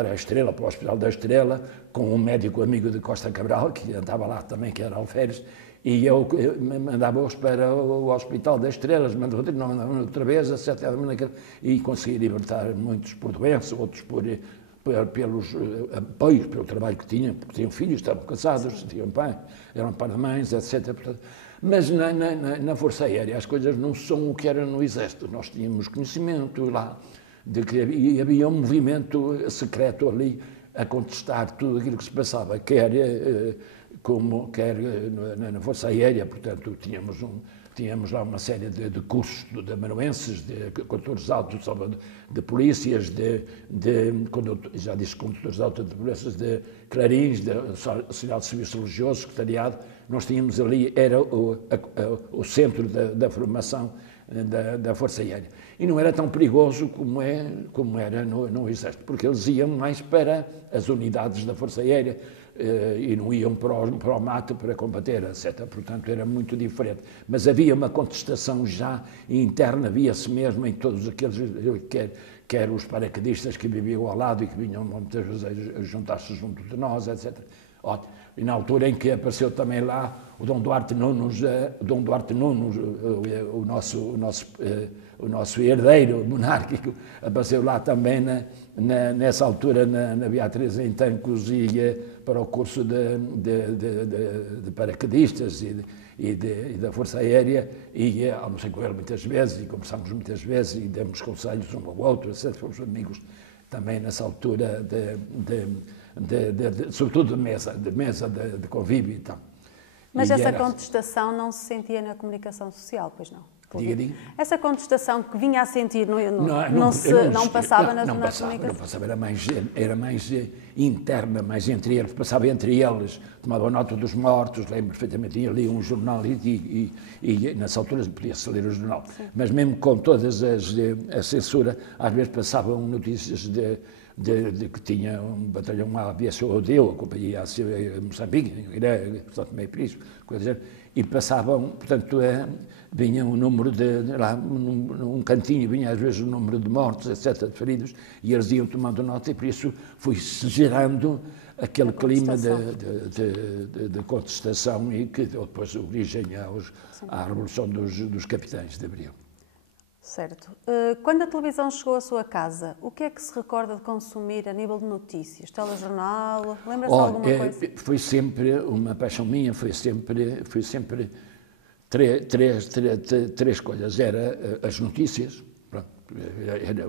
a Estrela, para o Hospital da Estrela, com um médico amigo de Costa Cabral, que andava lá também, que era alferes, e eu mandava-os para o Hospital das Estrelas, mandava outra vez, etc., e consegui libertar muitos por doença, outros pelos apoios, pelo trabalho que tinham, porque tinham filhos, estavam casados, tinham pai, eram parmães, etc. Portanto, mas na Força Aérea as coisas não são o que era no Exército. Nós tínhamos conhecimento lá de que havia um movimento secreto ali a contestar tudo aquilo que se passava, quer na Força Aérea, portanto, tínhamos lá uma série de cursos de amanuenses, de condutores autos de polícias, já disse condutores autos de polícias, de clarins, de auxiliar de serviço religioso, secretariado. Nós tínhamos ali, era o centro da formação da Força Aérea. E não era tão perigoso como era no Exército, porque eles iam mais para as unidades da Força Aérea, e não iam para o mato para combater, etc. Portanto, era muito diferente. Mas havia uma contestação já interna, via-se mesmo em todos aqueles, quer os paraquedistas que viviam ao lado e que vinham muitas vezes a juntar-se junto de nós, etc. E na altura em que apareceu também lá o Dom Duarte Nunes, o nosso herdeiro monárquico, apareceu lá também nessa altura na Beatriz, em Tancos, e para o curso de paraquedistas e da Força Aérea, e almocei com ele muitas vezes e conversámos muitas vezes e demos conselhos um ao outro, etc. Fomos amigos também nessa altura, sobretudo de mesa de convívio e tal. Mas essa contestação não se sentia na comunicação social, pois não? Diga. Essa contestação que vinha a sentir não passava na comunicação? Não passava, era mais interna, mais entre eles, passava entre eles, tomava nota dos mortos, lembro perfeitamente, tinha ali um jornal e nessa altura podia-se ler o jornal. Sim. Mas mesmo com todas a censura, às vezes passavam notícias de que tinha um batalhão A, BSOD, a companhia a Moçambique, em Guiné, portanto, meio por isso, e passavam, portanto, vinha um número lá, num cantinho, vinha às vezes o número de mortos, etc., de feridos, e eles iam tomando nota, e por isso foi-se gerando aquele clima de contestação e que deu depois origem à Revolução dos Capitães de Abril. Certo. Quando a televisão chegou à sua casa, o que é que se recorda de consumir a nível de notícias? Telejornal? Lembra-se de alguma coisa? Foi sempre uma paixão minha, foi sempre três coisas. Era as notícias, era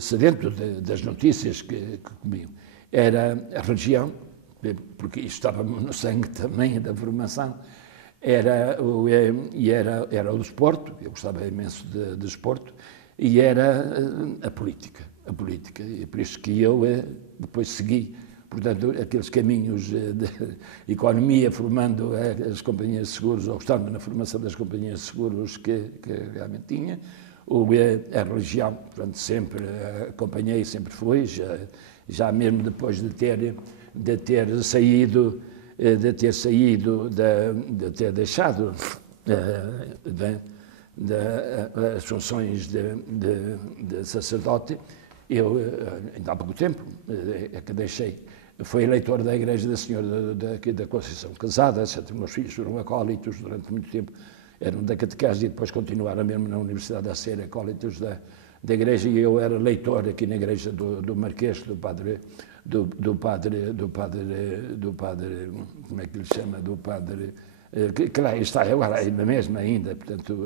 sedento das notícias que comiam. Era a religião, porque isto estava no sangue também da formação. Era o desporto, eu gostava imenso de desporto, e era a política, e por isso que eu depois segui, portanto, aqueles caminhos de economia, formando as companhias de seguros, ou estando na formação das companhias de seguros que realmente tinha, a religião, portanto, sempre acompanhei, sempre fui, já mesmo depois de ter saído, de ter deixado as funções de sacerdote, eu, ainda há pouco tempo, é que deixei, fui eleitor da Igreja da Senhora da Conceição, casada, meus filhos foram acólitos durante muito tempo, eram da catequese e depois continuaram mesmo na Universidade a ser acólitos da Igreja, e eu era leitor aqui na Igreja do Marquês, do padre, como é que lhe chama, do padre, que lá está agora, ainda mesmo ainda, portanto,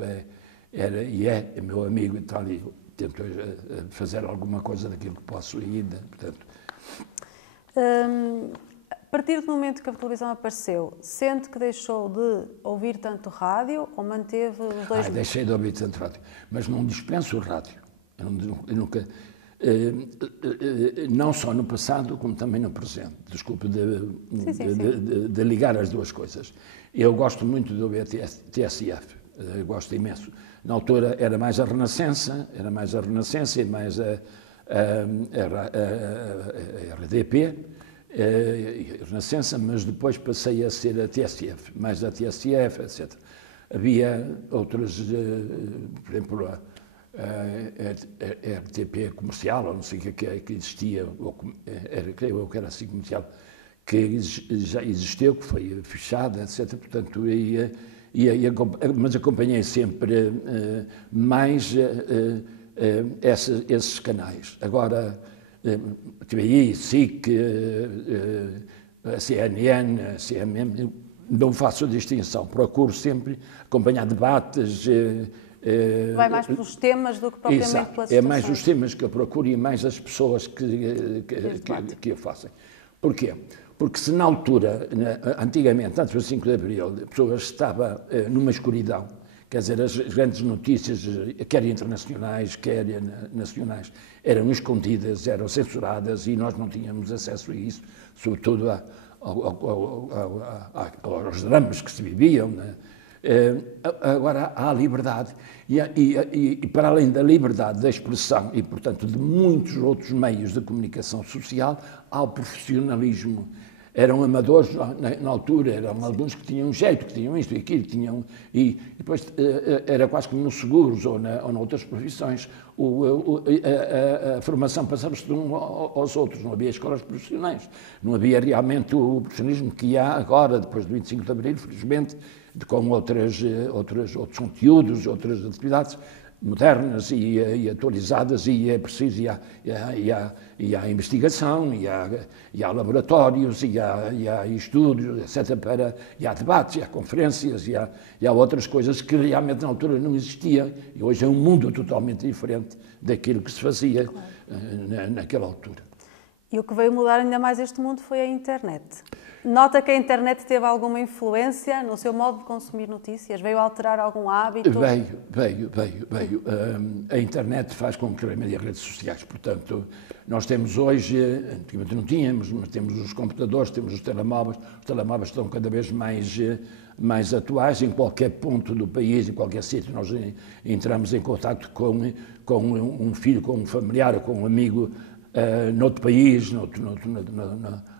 é meu amigo e tal, e tento fazer alguma coisa daquilo que posso ainda, portanto. A partir do momento que a televisão apareceu, sente que deixou de ouvir tanto rádio ou manteve os dois? Deixei de ouvir tanto rádio, mas não dispenso o rádio. Eu nunca, não só no passado, como também no presente. Desculpe de ligar as duas coisas. Eu gosto muito de ouvir a TSF, gosto imenso. Na altura era mais a Renascença e mais a RDP, Renascença, mas depois passei a ser a TSF, mais a TSF, etc. Havia outras, por exemplo, a RTP comercial, ou não sei o que existia, creio eu que era assim comercial, que já existiu, que foi fechada, etc. Portanto, mas acompanhei sempre mais esses canais. Agora, TVI, SIC, a CNN, a CMM, não faço distinção, procuro sempre acompanhar debates. Vai mais pelos temas do que propriamente pelas situações. É mais os temas que eu procuro e mais as pessoas que o fazem. Porquê? Porque se na altura, antigamente, antes do 5 de Abril, a pessoa estava numa escuridão, quer dizer, as grandes notícias, quer internacionais, quer nacionais, eram escondidas, eram censuradas e nós não tínhamos acesso a isso, sobretudo aos dramas que se viviam, né? Agora há liberdade e para além da liberdade da expressão e, portanto, de muitos outros meios de comunicação social, há o profissionalismo. Eram amadores na altura, eram alguns que tinham jeito, que tinham isto e aquilo, e depois era quase como nos seguros ou noutras profissões. A formação passava-se de um aos outros, não havia escolas profissionais, não havia realmente o profissionalismo que há agora, depois do 25 de Abril, felizmente, com outros conteúdos, outras atividades modernas e atualizadas, e é preciso, e há investigação, e há laboratórios, e há estudos, etc., e há debates, e há conferências, e há outras coisas que realmente na altura não existiam, e hoje é um mundo totalmente diferente daquilo que se fazia naquela altura. E o que veio mudar ainda mais este mundo foi a internet. Nota que a internet teve alguma influência no seu modo de consumir notícias? Veio alterar algum hábito? Veio. A internet faz com que as redes sociais, portanto, nós temos hoje, antigamente não tínhamos, mas temos os computadores, temos os telemóveis estão cada vez mais atuais, em qualquer ponto do país, em qualquer sítio, nós entramos em contato com um filho, com um familiar, com um amigo noutro país,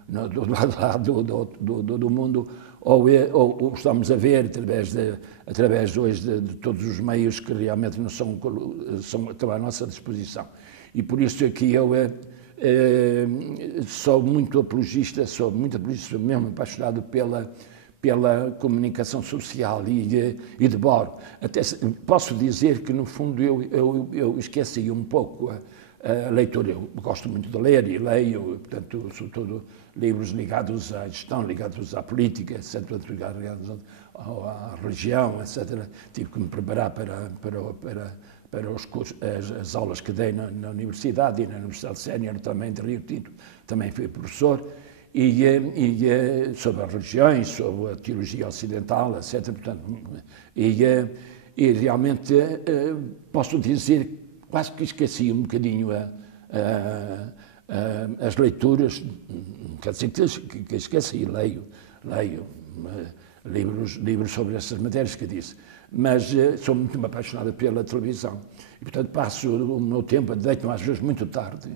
do lado do mundo, ou estamos a ver através hoje de todos os meios que realmente não estão à nossa disposição. E por isso é que eu sou muito apologista, sou mesmo apaixonado pela comunicação social e devoro. Até posso dizer que, no fundo, eu esqueci um pouco a leitura. Eu gosto muito de ler e leio, portanto, sobretudo livros ligados à gestão, ligados à política, etc., ligados à religião, etc. Tive que me preparar para os cursos, as aulas que dei na universidade e na Universidade Sénior também de Rio Tinto, também fui professor, e sobre as religiões, sobre a teologia ocidental, etc. Portanto, e realmente posso dizer quase que esqueci um bocadinho as leituras, quer dizer que esqueci, leio livros sobre essas matérias que disse, mas sou muito apaixonado pela televisão. E, portanto, passo o meu tempo, deito-me às vezes muito tarde,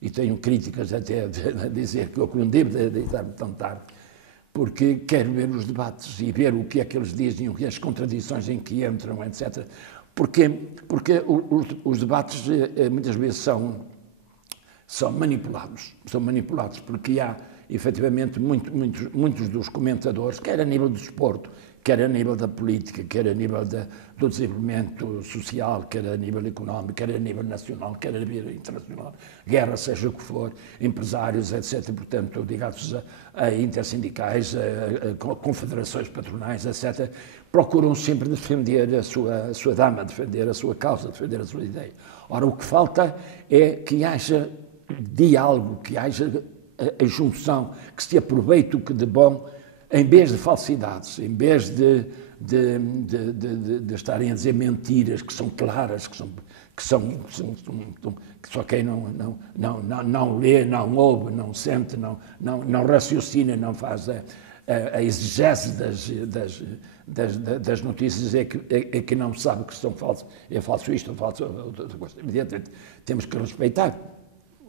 e tenho críticas até a dizer que eu não devo deitar-me tão tarde, porque quero ver os debates e ver o que é que eles dizem, as contradições em que entram, etc. Porque os debates muitas vezes são manipulados, porque há, efetivamente, muitos dos comentadores, quer a nível do desporto, quer a nível da política, quer a nível do desenvolvimento social, quer a nível económico, quer a nível nacional, quer a nível internacional, guerra, seja o que for, empresários, etc., portanto, ligados a intersindicais, a confederações patronais, etc., procuram sempre defender a sua dama, defender a sua causa, defender a sua ideia. Ora, o que falta é que haja diálogo, que haja a junção, que se aproveite o que de bom, em vez de falsidades, em vez de estarem a dizer mentiras que são claras, que só quem não lê, não ouve, não sente, não raciocina, não faz a exegese das notícias é que não sabe que são falsos, é falso isto, é falso outra coisa. Evidentemente, temos que respeitar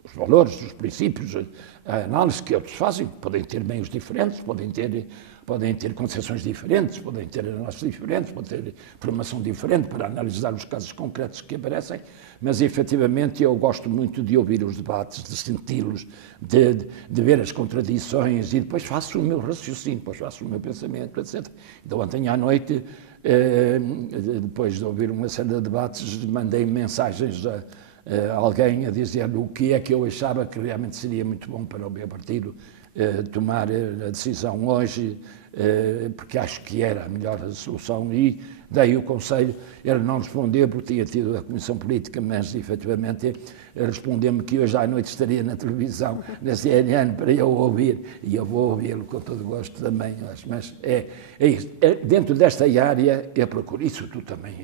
os valores, os princípios, a análise que outros fazem, podem ter meios diferentes, podem ter concepções diferentes, podem ter análises diferentes, podem ter formação diferente para analisar os casos concretos que aparecem, mas efetivamente eu gosto muito de ouvir os debates, de senti-los, de ver as contradições e depois faço o meu raciocínio, depois faço o meu pensamento, etc. Então ontem à noite, depois de ouvir uma série de debates, mandei mensagens a alguém a dizer o que é que eu achava que realmente seria muito bom para o meu partido tomar a decisão hoje, porque acho que era a melhor solução, e dei o conselho. Ele não respondeu porque tinha tido a Comissão Política, mas efetivamente respondeu-me que hoje à noite estaria na televisão, na CNN, para eu ouvir, e eu vou ouvi-lo com todo gosto também, mas é isso. Dentro desta área eu procuro, isso tudo também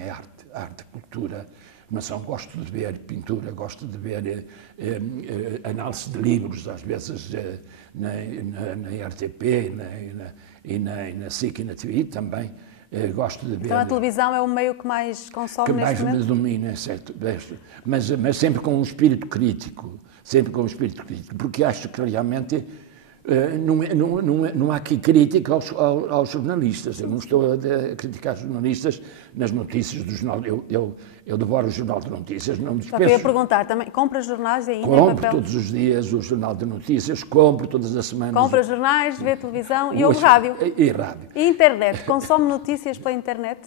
é arte, cultura. Mas gosto de ver pintura, gosto de ver análise de livros, às vezes na RTP e na SIC e na TV também. Gosto de ver. Então a televisão é o meio que mais consome neste momento? Que mais me domina, certo. Mas sempre com um espírito crítico, porque acho que realmente não há aqui crítica aos jornalistas. Eu não estou a criticar os jornalistas nas notícias do jornal. Eu devoro o Jornal de Notícias, não me despeço. Só queria perguntar também, compra jornais ainda em papel? Compro todos os dias o Jornal de Notícias, compro todas as semanas. Compra jornais, vê televisão e ouve rádio? E rádio. E internet? Consome notícias pela internet?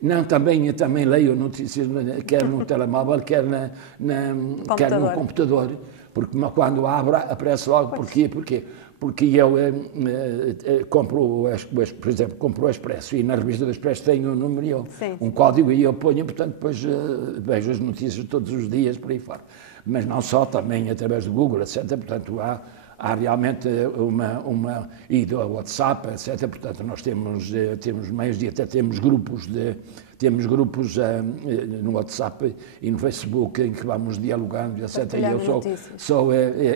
Não, também leio notícias, quer no telemóvel, quer no computador. Porque quando abro, aparece logo. Porquê? Porque eu compro, por exemplo, compro o Expresso e na revista do Expresso tenho um código e eu ponho, portanto, depois vejo as notícias todos os dias por aí fora. Mas não só, também através do Google, etc. Portanto, há realmente e do WhatsApp, etc. Portanto, nós temos meios e até temos grupos no WhatsApp e no Facebook em que vamos dialogando, etc. E eu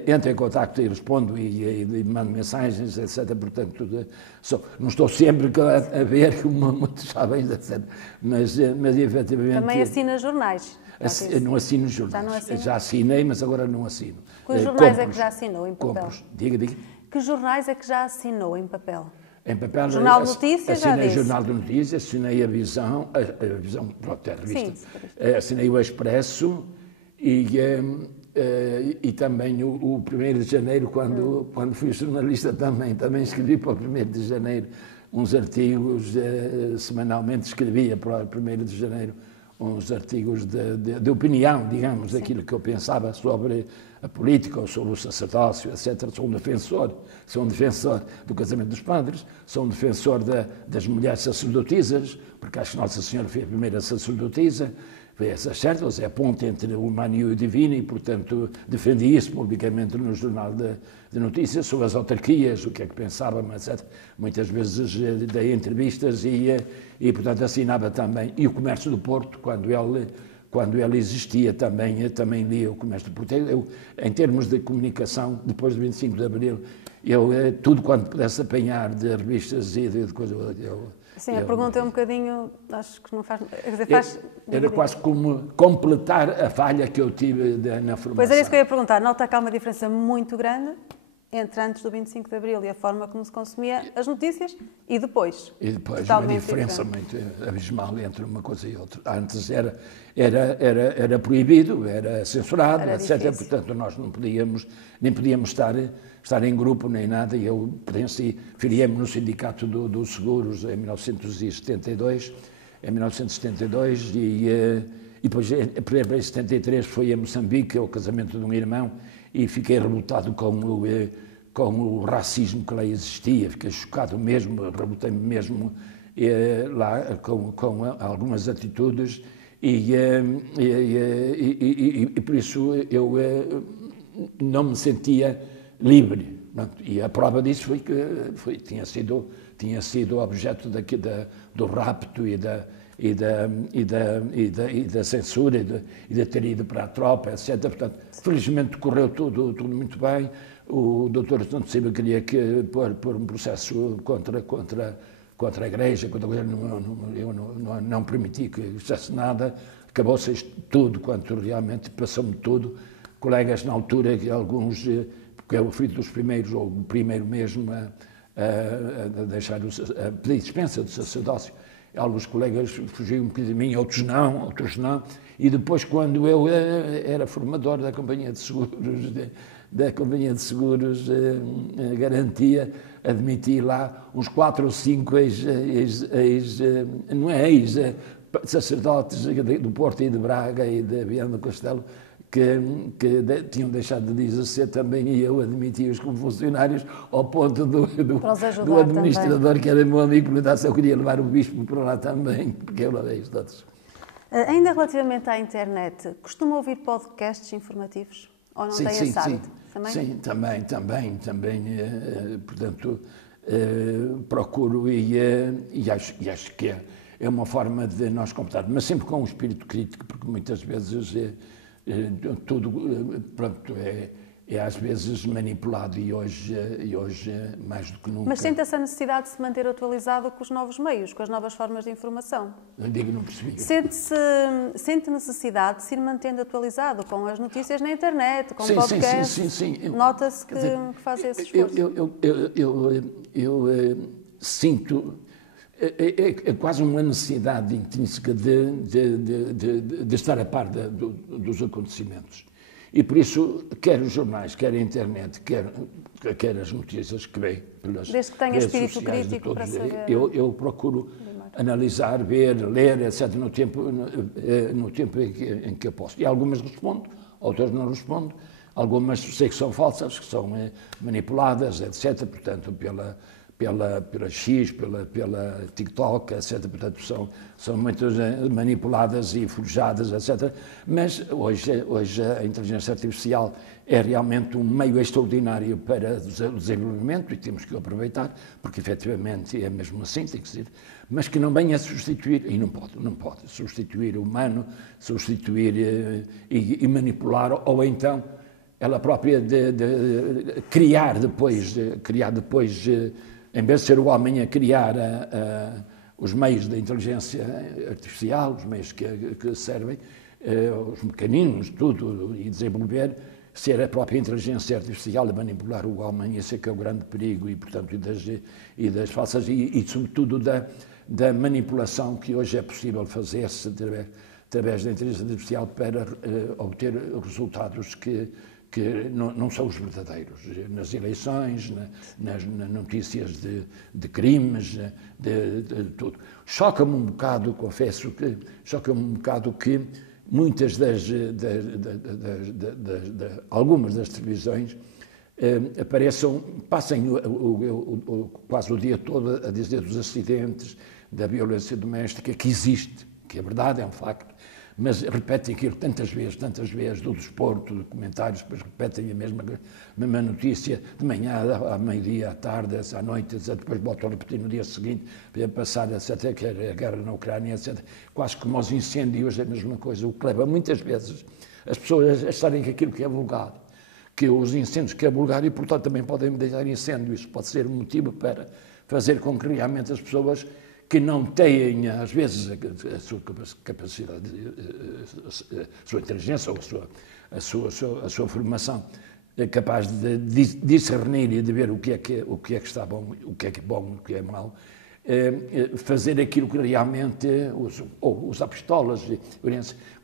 entro em contacto e respondo e mando mensagens, etc. Portanto, não estou sempre a ver, como muitos sabem, etc. Mas efetivamente... Também assina jornais? Não assino jornais. Já assinei, mas agora não assino. Que jornais é que já assinou em papel? Diga. Que jornais é que já assinou em papel? Em papel, Jornal de Notícias, já assinei disse. Jornal de Notícias, assinei a Visão, pronto, é a revista. Sim, assinei o Expresso e também o 1º de janeiro, quando fui jornalista também escrevi para o 1º de janeiro uns artigos, semanalmente escrevia para o 1º de janeiro uns artigos de opinião, digamos, daquilo que eu pensava sobre a política ou sobre o sacerdócio, etc. Sou um defensor do casamento dos padres, sou um defensor das mulheres sacerdotisas, porque acho que Nossa Senhora foi a primeira sacerdotisa, foi essa certa, é a ponte entre o humano e o divino e, portanto, defendi isso publicamente no Jornal de Notícias, sobre as autarquias, o que é que pensava, etc. Muitas vezes dei entrevistas e, portanto, assinava também. E o Comércio do Porto, quando ele existia, também lia o Comércio do Porto. Em termos de comunicação, depois de 25 de Abril, tudo quanto pudesse apanhar de revistas e de coisas, Sim, a pergunta é um bocadinho, acho que não faz... Quer dizer, era quase como completar a falha que eu tive na formação. Pois era isso que eu ia perguntar. Nota que há uma diferença muito grande entre antes do 25 de Abril e a forma como se consumia as notícias e depois. E depois totalmente uma diferença diferente. muito abismal entre uma coisa e outra. Antes era proibido, era censurado, Era etc. difícil. Portanto, nós nem podíamos estar em grupo nem nada. E eu filiei-me no Sindicato dos Seguros em 1972, e depois, em 73, fui a Moçambique, ao casamento de um irmão, e fiquei revoltado com o racismo que lá existia, fiquei chocado mesmo, revoltei-me mesmo lá com algumas atitudes e por isso eu não me sentia livre. E a prova disso foi que tinha sido objeto do rapto e da censura e de ter ido para a tropa, etc. Portanto, felizmente correu tudo muito bem. O Dr. Santo Silva queria pôr um processo contra a Igreja, eu não permiti que fizesse nada, acabou-se tudo, quanto realmente passou-me tudo. Colegas na altura, alguns, porque eu fui dos primeiros, ou o primeiro mesmo, a deixar a pedir dispensa do sacerdócio. Alguns colegas fugiam um bocadinho de mim, outros não. E depois, quando eu era formador da Companhia de Seguros, Garantia, admiti lá uns 4 ou 5 sacerdotes do Porto e de Braga e de Viana do Castelo, que tinham deixado de exercer também, e eu admiti-os como funcionários, ao ponto do administrador, também, que era meu amigo, perguntar se eu queria levar o bispo para lá também, porque eu levei os todos. Ainda relativamente à internet, costuma ouvir podcasts informativos? Ou não tem esse hábito? Sim, também, portanto, procuro e acho que é uma forma de nós completar, mas sempre com um espírito crítico, porque muitas vezes tudo, pronto, é às vezes manipulado e hoje mais do que nunca. Mas sente essa necessidade de se manter atualizado com os novos meios, com as novas formas de informação? Não percebi. Sente necessidade de se ir mantendo atualizado com as notícias na internet, com podcasts? Sim. Nota-se que faz esse esforço. Eu sinto... É quase uma necessidade intrínseca de estar a par dos acontecimentos. E por isso, quer os jornais, quer a internet, quer as notícias que vêm pelas Desde que tenha redes espírito sociais crítico para saber... Eu procuro analisar, ver, ler, etc., no tempo em que eu posso. E algumas respondo, outras não respondo. Algumas sei que são falsas, que são manipuladas, etc., portanto, pela X, pela TikTok, etc. Portanto, são muito manipuladas e forjadas, etc. Mas hoje a inteligência artificial é realmente um meio extraordinário para o desenvolvimento e temos que o aproveitar, porque efetivamente é mesmo assim, tem que ser, mas que não venha a substituir, e não pode substituir o humano, substituir e manipular, ou então ela própria de criar depois em vez de ser o homem a criar os meios da inteligência artificial, os meios que servem, os mecanismos, tudo, e desenvolver, ser a própria inteligência artificial a manipular o homem, esse é que é o grande perigo, e portanto, e das falsas, e sobretudo da manipulação que hoje é possível fazer-se através da inteligência artificial para obter resultados que não são os verdadeiros. Nas eleições, nas notícias de crimes, de tudo. Choca-me um bocado, confesso que choca-me um bocado que muitas algumas das televisões passem quase o dia todo a dizer dos acidentes, da violência doméstica, que existe, que é verdade, é um facto, mas repetem aquilo tantas vezes, do desporto, de comentários, depois repetem a mesma notícia, de manhã, à meio-dia, à tarde, à noite, etc. Depois voltam a repetir no dia seguinte, para passar, etc., que a guerra na Ucrânia, etc. Quase como aos incêndios, é a mesma coisa, o que leva muitas vezes as pessoas a acharem que aquilo que é vulgar, que os incêndios que é vulgar, e portanto também podem deixar incêndios, isso pode ser um motivo para fazer com que realmente as pessoas que não têm, às vezes, a sua capacidade, a sua inteligência ou a sua formação capaz de discernir e de ver o que é que está bom, o que é bom, o que é mau, fazer aquilo que realmente os apostolas,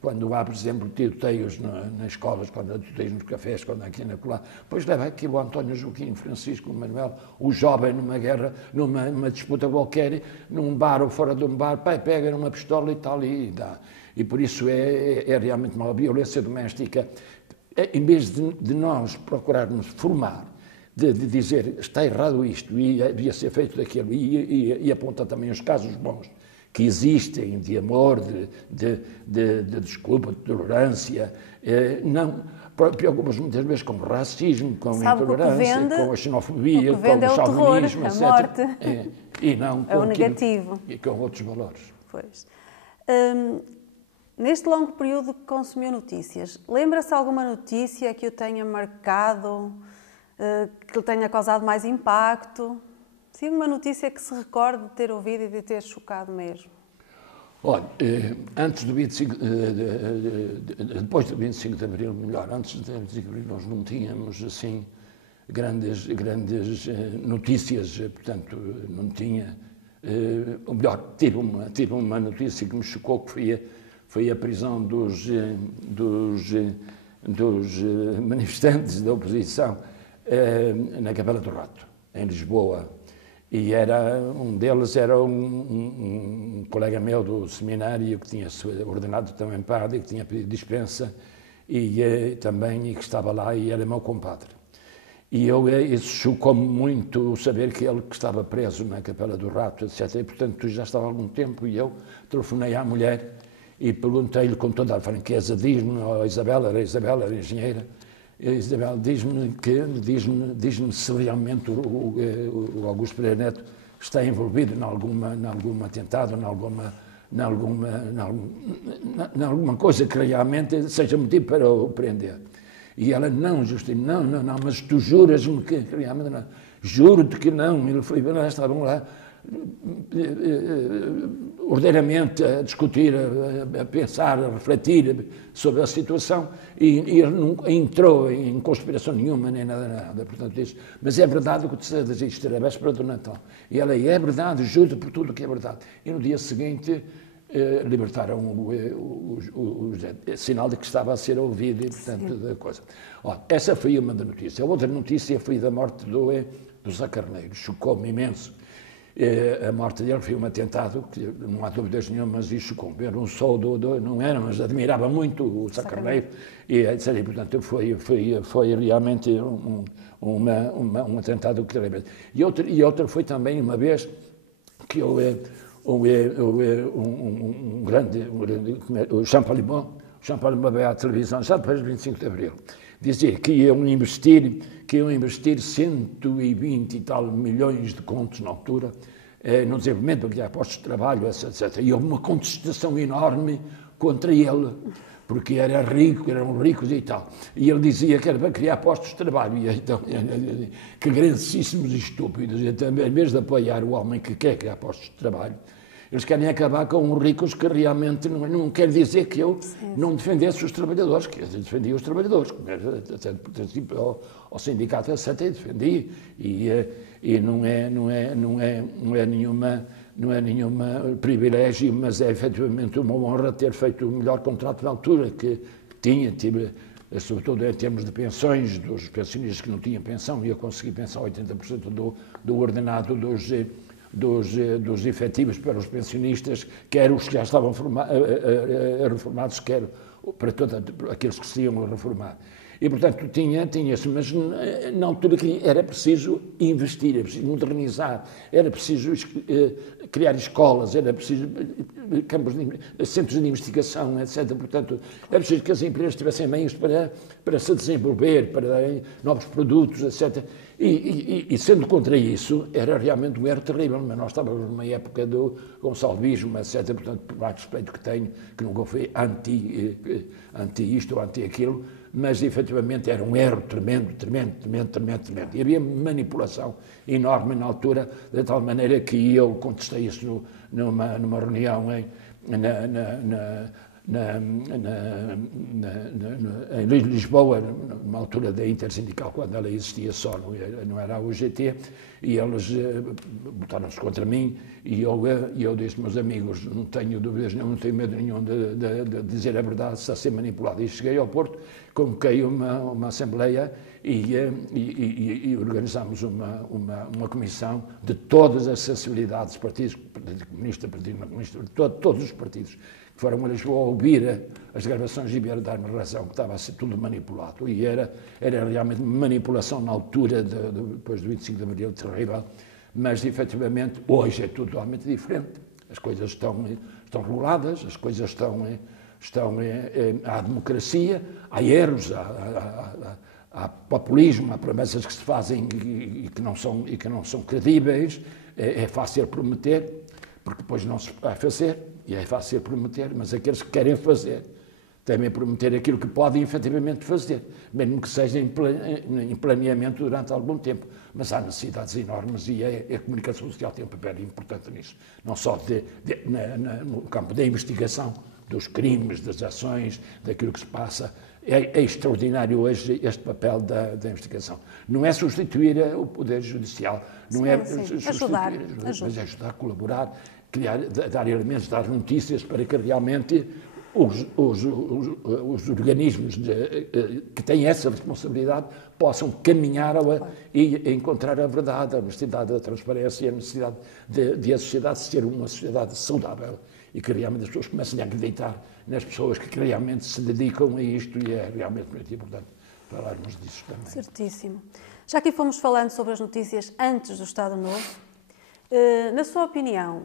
quando há, por exemplo, tiroteios nas escolas, quando há tiroteios nos cafés, quando há aqui na colar, pois leva aqui o António Joaquim, Francisco, o Manuel, o jovem numa guerra, numa disputa qualquer, num bar ou fora de um bar, pai, pega numa pistola e tal, e dá. E por isso é realmente mal. A violência doméstica, em vez de nós procurarmos formar, de dizer está errado isto e devia ser feito daquilo, e aponta também os casos bons que existem de amor, de desculpa, de tolerância, não preocupam-se muitas vezes com o racismo, com a intolerância, com a xenofobia, com o chauvinismo, etc. A morte. E não com o negativo. E com outros valores. Pois. Neste longo período que consumiu notícias, lembra-se alguma notícia que o tenha marcado, que lhe tenha causado mais impacto? Sim, uma notícia que se recorde de ter ouvido e de ter chocado mesmo. Olha, antes do 25, depois do 25 de Abril, melhor, antes do 25 de Abril nós não tínhamos, assim, grandes notícias, portanto, não tinha, ou melhor, tive uma notícia que me chocou, que foi a prisão dos manifestantes da oposição na Capela do Rato, em Lisboa. E um deles era um colega meu do seminário que tinha ordenado também padre, que tinha pedido dispensa e que estava lá e era meu compadre. E isso chocou-me muito saber que ele que estava preso na Capela do Rato, etc. E, portanto, já estava há algum tempo e eu telefonei à mulher e perguntei-lhe com toda a franqueza, diz-me, a Isabel era engenheira, Isabel, diz-me se realmente o Augusto Pereira Neto está envolvido em algum atentado, em alguma coisa que realmente seja motivo para o prender. E ela, não, Justino, não, mas tu juras-me que realmente não. Juro-te que não. Ele foi, estavam lá ordeiramente a discutir, a pensar, a refletir sobre a situação e ele nunca entrou em conspiração nenhuma, nem nada, portanto disso. Mas é verdade o que tu dizes, isto era a véspera do Natal. E ela, é verdade, juro por tudo que é verdade. E no dia seguinte libertaram o sinal de que estava a ser ouvido e, portanto, da coisa. Olha, essa foi uma da notícia. A outra notícia foi da morte do Zé Carneiro, chocou-me imenso. A morte dele foi um atentado, que não há dúvidas nenhumas, e chocou-me. Era um soldo, não era, mas admirava muito o Zé Carneiro, e portanto foi realmente um atentado que realmente... E outra foi também uma vez que o Champalimau veio à televisão, já depois do 25 de Abril, dizer que iam investir 120 e tal milhões de contos na altura no desenvolvimento para criar postos de trabalho, etc. E houve uma contestação enorme contra ele, porque eram ricos e tal. E ele dizia que era para criar postos de trabalho. E então, que grandíssimos estúpidos. Então, em vez de apoiar o homem que quer criar postos de trabalho, eles querem acabar com os ricos, que realmente não quer dizer que eu não defendesse os trabalhadores, que eu defendia os trabalhadores, ao sindicato, etc. Defendi, e não é nenhuma privilégio, mas é efetivamente uma honra ter feito o melhor contrato na altura que tive, sobretudo em termos de pensões, dos pensionistas que não tinham pensão, e eu consegui pensar 80% do ordenado dos efetivos para os pensionistas, quer os que já estavam reformados, quer para todos aqueles que se iam reformar. E, portanto, tinha-se, mas na altura que era preciso investir, era preciso modernizar, era preciso criar escolas, era preciso centros de investigação, etc. Portanto, era preciso que as empresas tivessem meios para se desenvolver, para darem novos produtos, etc. E sendo contra isso, era realmente um erro terrível, mas nós estávamos numa época do gonçalvismo, etc., portanto, por mais respeito que tenho, que nunca foi anti isto ou anti aquilo, mas efetivamente era um erro tremendo. E havia manipulação enorme na altura, de tal maneira que eu contestei isso numa reunião em Lisboa, numa altura da Intersindical, quando ela existia só, não era a UGT, e eles botaram-se contra mim, e eu disse, meus amigos, não tenho dúvidas, não tenho medo nenhum de dizer a verdade, está a ser manipulado. E cheguei ao Porto, convoquei uma assembleia e organizámos uma comissão de todas as sensibilidades, Partido Comunista, Partido Comunista, todos os partidos, que foram a Lisboa ouvir as gravações e vieram dar-me razão, que estava a ser tudo manipulado. E era realmente manipulação na altura, depois do 25 de Abril, terrível. Mas, efetivamente, hoje é tudo totalmente diferente. As coisas estão reguladas, as coisas há democracia, há erros, há populismo, há promessas que se fazem e que não são credíveis. É fácil prometer, porque depois não se vai fazer. E é fácil prometer, mas aqueles que querem fazer temem prometer aquilo que podem efetivamente fazer, mesmo que seja em planeamento durante algum tempo. Mas há necessidades enormes e a comunicação social tem um papel importante nisso. Não só no campo da investigação, dos crimes, das ações, daquilo que se passa. É extraordinário hoje este papel da investigação. Não é substituir o Poder Judicial, não é substituir, mas é ajudar a colaborar, dar elementos, dar notícias para que realmente os organismos que têm essa responsabilidade possam caminhar e encontrar a verdade, a honestidade, a transparência e a necessidade de a sociedade ser uma sociedade saudável e que realmente as pessoas comecem a acreditar nas pessoas que realmente se dedicam a isto e é realmente muito importante falarmos disso também. Certíssimo. Já aqui fomos falando sobre as notícias antes do Estado Novo. Na sua opinião,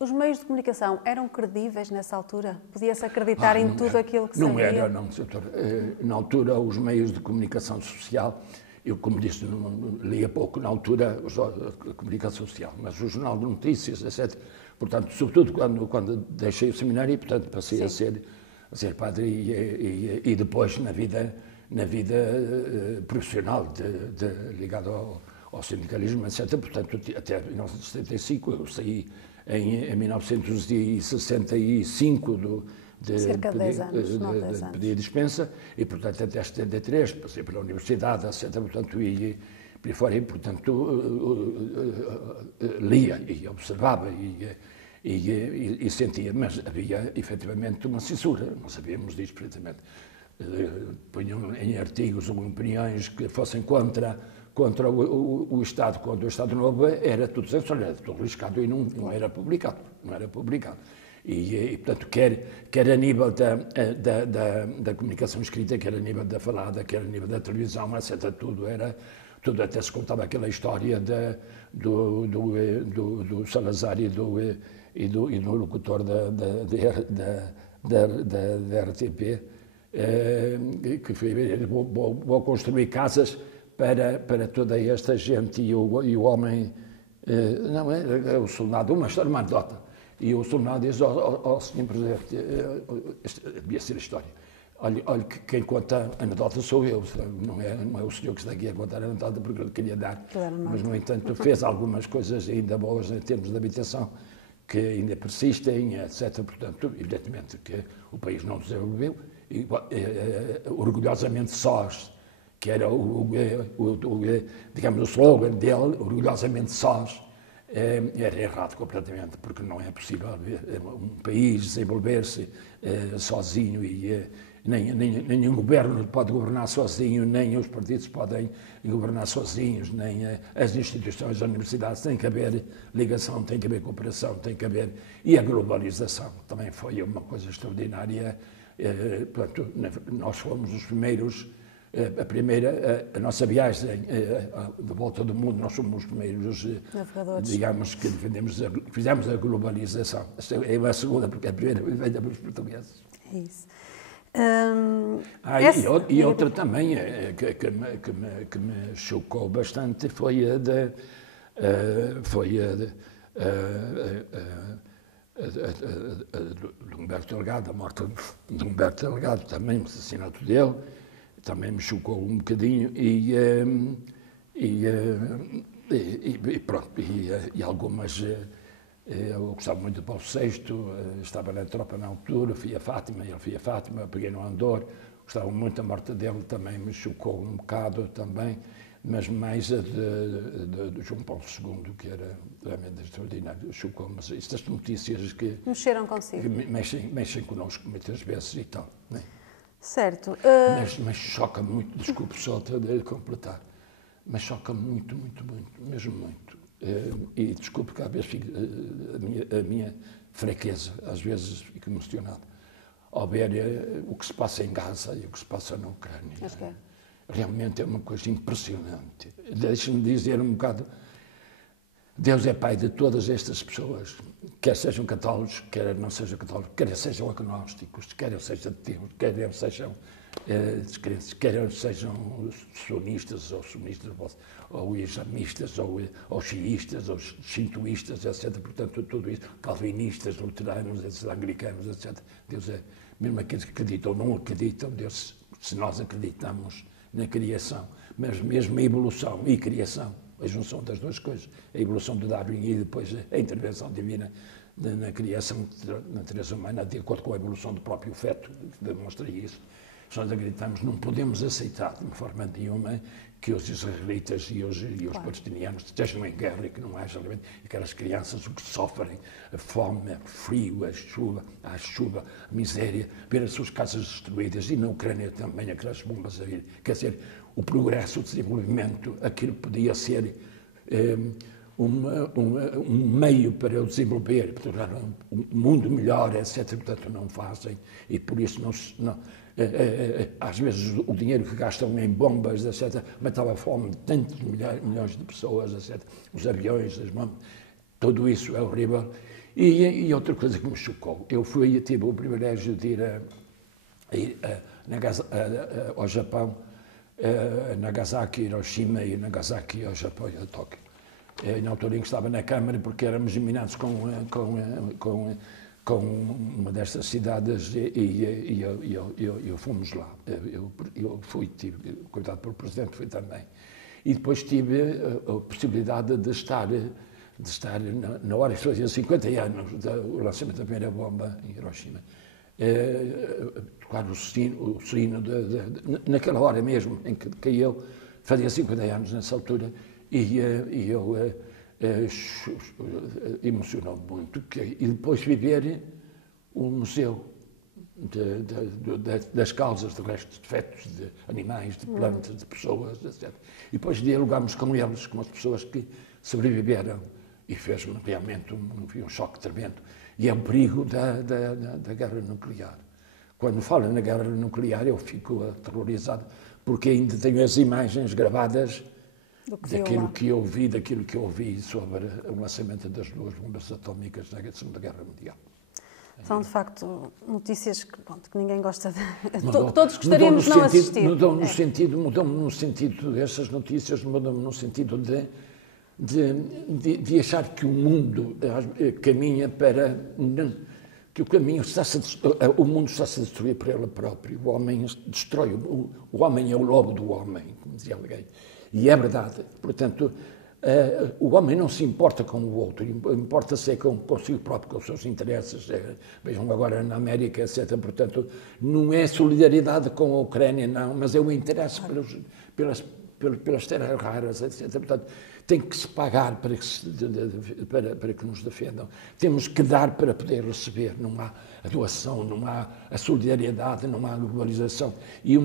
os meios de comunicação eram credíveis nessa altura? Podia-se acreditar em tudo aquilo que sabia? Não era, não, doutor. Na altura, os meios de comunicação social, eu, como disse, não lia pouco na altura a comunicação social, mas o Jornal de Notícias, etc. Portanto, sobretudo quando deixei o seminário e, portanto, passei a ser padre e depois na vida profissional ligado ao sindicalismo, etc. Portanto, até 1975, eu saí em 1965 cerca de 10 anos, de pedir dispensa e, portanto, até 73, passei pela universidade, etc. Portanto, e por aí fora, portanto, lia e observava e sentia, mas havia efetivamente uma censura, não sabíamos disso perfeitamente. Punham em artigos ou opiniões que fossem contra o Estado, contra o Estado Novo, era tudo censurado, era tudo riscado e não era publicado. E, portanto, quer a nível da comunicação escrita, quer a nível da falada, quer a nível da televisão, etc., tudo até se contava aquela história do Salazar e do locutor da RTP, que foi, vou construir casas para toda esta gente e o homem, não é o soldado, uma anedota, e o soldado diz ao Sr. Presidente, devia ser a história, olha que quem conta a anedota sou eu, não é o senhor que está aqui a contar a anedota porque eu lhe queria dar, mas no entanto fez algumas coisas ainda boas em termos de habitação, que ainda persistem, etc. Portanto, evidentemente que o país não desenvolveu, e, orgulhosamente sós, que era digamos, o slogan dele, orgulhosamente sós, era errado completamente, porque não é possível um país desenvolver-se sozinho e nem um governo pode governar sozinho, nem os partidos podem governar sozinhos, nem as instituições, as universidades, tem que haver ligação, tem que haver cooperação, tem que haver... E a globalização também foi uma coisa extraordinária. Portanto, nós fomos os primeiros, a nossa viagem de volta do mundo, nós somos os primeiros, digamos, que fizemos a globalização. É a segunda, porque a primeira veio dos portugueses. É isso. E outra também que me chocou bastante foi a de Humberto Delgado, a morte de Humberto Delgado, também o assassinato dele, também me chocou um bocadinho e algumas. Eu gostava muito de Paulo VI, estava na tropa na altura, fui a Fátima, peguei no Andor, gostava muito da morte dele, também me chocou um bocado também, mas mais a de João Paulo II, que era realmente extraordinário, chocou, mas estas notícias que... Mexeram consigo. Que mexem connosco muitas vezes e tal, não é? Certo. Mas choca muito, desculpe só de completar, mas choca muito, mesmo muito. E desculpe que às vezes a minha fraqueza, às vezes fico emocionado ao ver o que se passa em Gaza e o que se passa na Ucrânia. Realmente é uma coisa impressionante. Deixe-me dizer um bocado, Deus é Pai de todas estas pessoas, quer sejam católicos, quer não sejam católicos, quer sejam agnósticos, quer sejam ateus, quer sejam descrentes, quer sejam sunistas ou islamistas, ou xiistas, ou shintoístas, etc. Portanto, tudo isso, calvinistas, luteranos, etc., anglicanos, etc. Deus é, mesmo aqueles que acreditam ou não acreditam, Deus, se nós acreditamos na criação, mas mesmo a evolução e criação, a junção das duas coisas, a evolução de Darwin e depois a intervenção divina na criação da natureza humana, de acordo com a evolução do próprio feto, que demonstra isso. Se nós acreditamos, não podemos aceitar de forma nenhuma que os israelitas e os palestinianos estejam em guerra e que não haja aquelas crianças o que sofrem, a fome, o frio, a chuva, a miséria, ver as suas casas destruídas e na Ucrânia também aquelas bombas a vir. Quer dizer, o progresso, o desenvolvimento, aquilo podia ser um meio para eu desenvolver, para tornar um mundo melhor, etc. Portanto, não fazem e por isso às vezes o dinheiro que gastam em bombas, etc., matava a fome de tantos milhões de pessoas, etc., os aviões, as bombas, tudo isso é horrível. E outra coisa que me chocou, eu tive o privilégio de ir ao Japão, Nagasaki, Hiroshima e Nagasaki, ao Japão e a Tóquio. Na altura em que estava na Câmara, porque éramos eliminados com uma destas cidades e eu fomos lá. Eu tive cuidado pelo Presidente, fui também. E depois tive a possibilidade de estar na hora que fazia 50 anos do lançamento da primeira bomba em Hiroshima. Tocar o sino naquela hora mesmo em que caiu, fazia 50 anos nessa altura, e eu emocionou-me muito. E depois viver um museu das causas de restos de fetos, de animais, de plantas, de pessoas, etc. E depois dialogámos com eles, com as pessoas que sobreviveram, e fez-me realmente um choque tremendo. E é um perigo da guerra nuclear. Quando falo na guerra nuclear, eu fico aterrorizado, porque ainda tenho as imagens gravadas daquilo que eu vi sobre o lançamento das duas bombas atómicas na Segunda Guerra Mundial. São, de facto, notícias que ninguém gosta de... Todos gostaríamos de não assistir. Mudou-me no sentido, essas notícias mudam-me no sentido de achar que o mundo caminha para... que o mundo está-se a destruir por ele próprio. O homem destrói, o homem é o lobo do homem, como dizia alguém. E é verdade. Portanto, o homem não se importa com o outro, importa-se consigo próprio, com os seus interesses. Vejam agora na América, etc. Portanto, não é solidariedade com a Ucrânia, não, mas é o interesse pelas terras raras, etc. Portanto, tem que se pagar para que nos defendam. Temos que dar para poder receber. Não há a doação, não há a solidariedade, não há a globalização. E